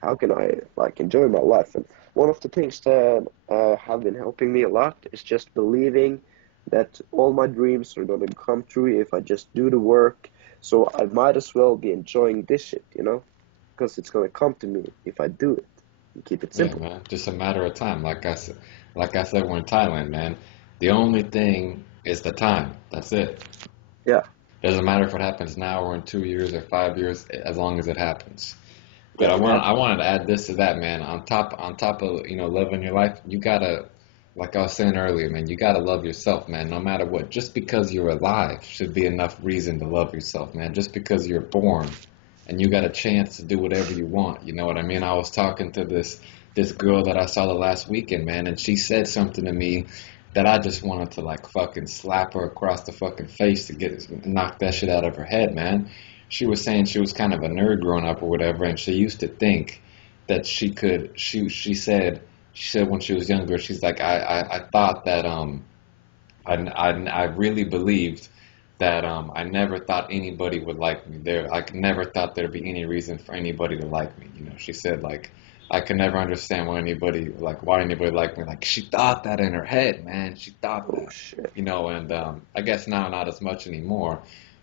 How can I like enjoy my life? And one of the things that have been helping me a lot is just believing that all my dreams are gonna come true if I just do the work. So I might as well be enjoying this shit, because it's gonna come to me if I do it. And keep it Yeah, simple. man. Just a matter of time. Like I said, we're in Thailand, man. The only thing is the time. That's it. Yeah, Doesn't matter if it happens now or in 2 years or 5 years, as long as it happens. But yeah, I exactly. wanted to add this to that, man. On top of, living your life, you gotta, like I was saying earlier, man, you gotta love yourself, man, no matter what. Just because you're alive should be enough reason to love yourself, man. Just because you're born and you got a chance to do whatever you want, you know what I mean? I was talking to this girl that I saw the last weekend, man, and she said something to me that I just wanted to like fucking slap her across the fucking face to knock that shit out of her head, man. She was saying she was kind of a nerd growing up or whatever, and she used to think that she said when she was younger, she's like I thought that I really believed that I never thought anybody would like me. I never thought there'd be any reason for anybody to like me. She said like I could never understand why anybody liked me. Like she thought that in her head, man. She thought Oh that, shit. and I guess now not as much anymore.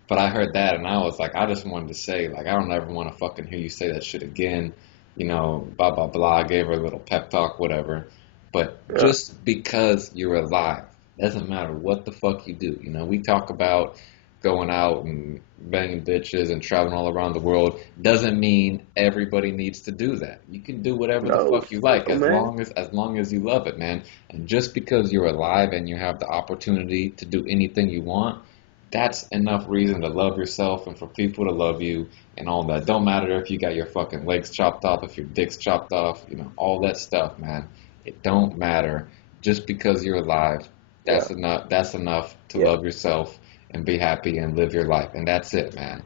But I heard that and I was like, I just wanted to say like I don't ever want to fucking hear you say that shit again. Blah blah blah. I gave her a little pep talk, whatever. But Yeah. just because you're alive doesn't matter what the fuck you do. We talk about going out and banging bitches and traveling all around the world. Doesn't mean everybody needs to do that. You can do whatever the No, fuck you like no, man. as long as you love it, man. And just because you're alive and you have the opportunity to do anything you want, that's enough reason to love yourself and for people to love you and all that. Don't matter if you got your fucking legs chopped off, if your dick's chopped off, all that stuff, man. It don't matter. Just because you're alive, Yeah, that's enough to yeah. love yourself and be happy and live your life. And that's it, man.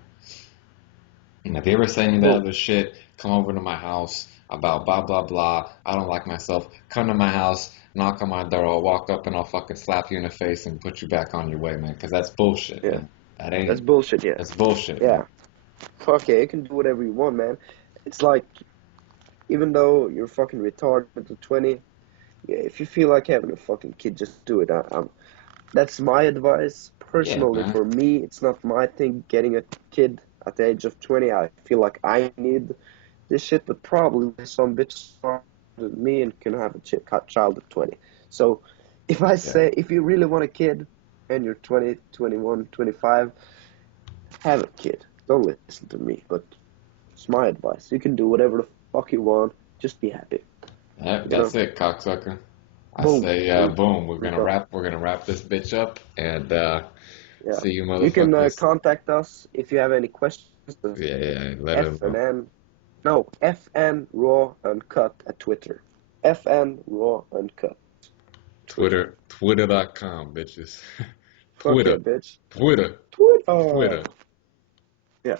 And if you ever say any of that Boom. other shit, come over to my house about blah blah blah. I don't like myself. Come to my house, knock on my door, I'll walk up and I'll fucking slap you in the face and put you back on your way, man. Because that's bullshit, Yeah. man. That That's ain't. bullshit. Yeah, That's bullshit, man. yeah. Fuck yeah, you can do whatever you want, man. It's like even though you're fucking retarded at 20, yeah, if you feel like having a fucking kid, just do it. That's my advice. Yeah, Personally, man. for me, it's not my thing getting a kid at the age of 20. I feel like I need this shit, but probably some bitch smarter than me and can have a child at 20. So if I Yeah. say, if you really want a kid and you're 20, 21, 25, have a kid. Don't listen to me, but it's my advice. You can do whatever the fuck you want. Just be happy. Yep, You know? that's it, cocksucker. I Boom. say, We boom. we done. We're gonna wrap this bitch up, and Yeah. see you You can motherfuckers. contact us if you have any questions. Yeah, yeah. Let him know. F&N No, FN Raw Uncut at Twitter. FN Raw Uncut. Twitter. Twitter.com, bitches. Fuck yeah, Twitter. bitch. Twitter. Twitter. Twitter. Yeah.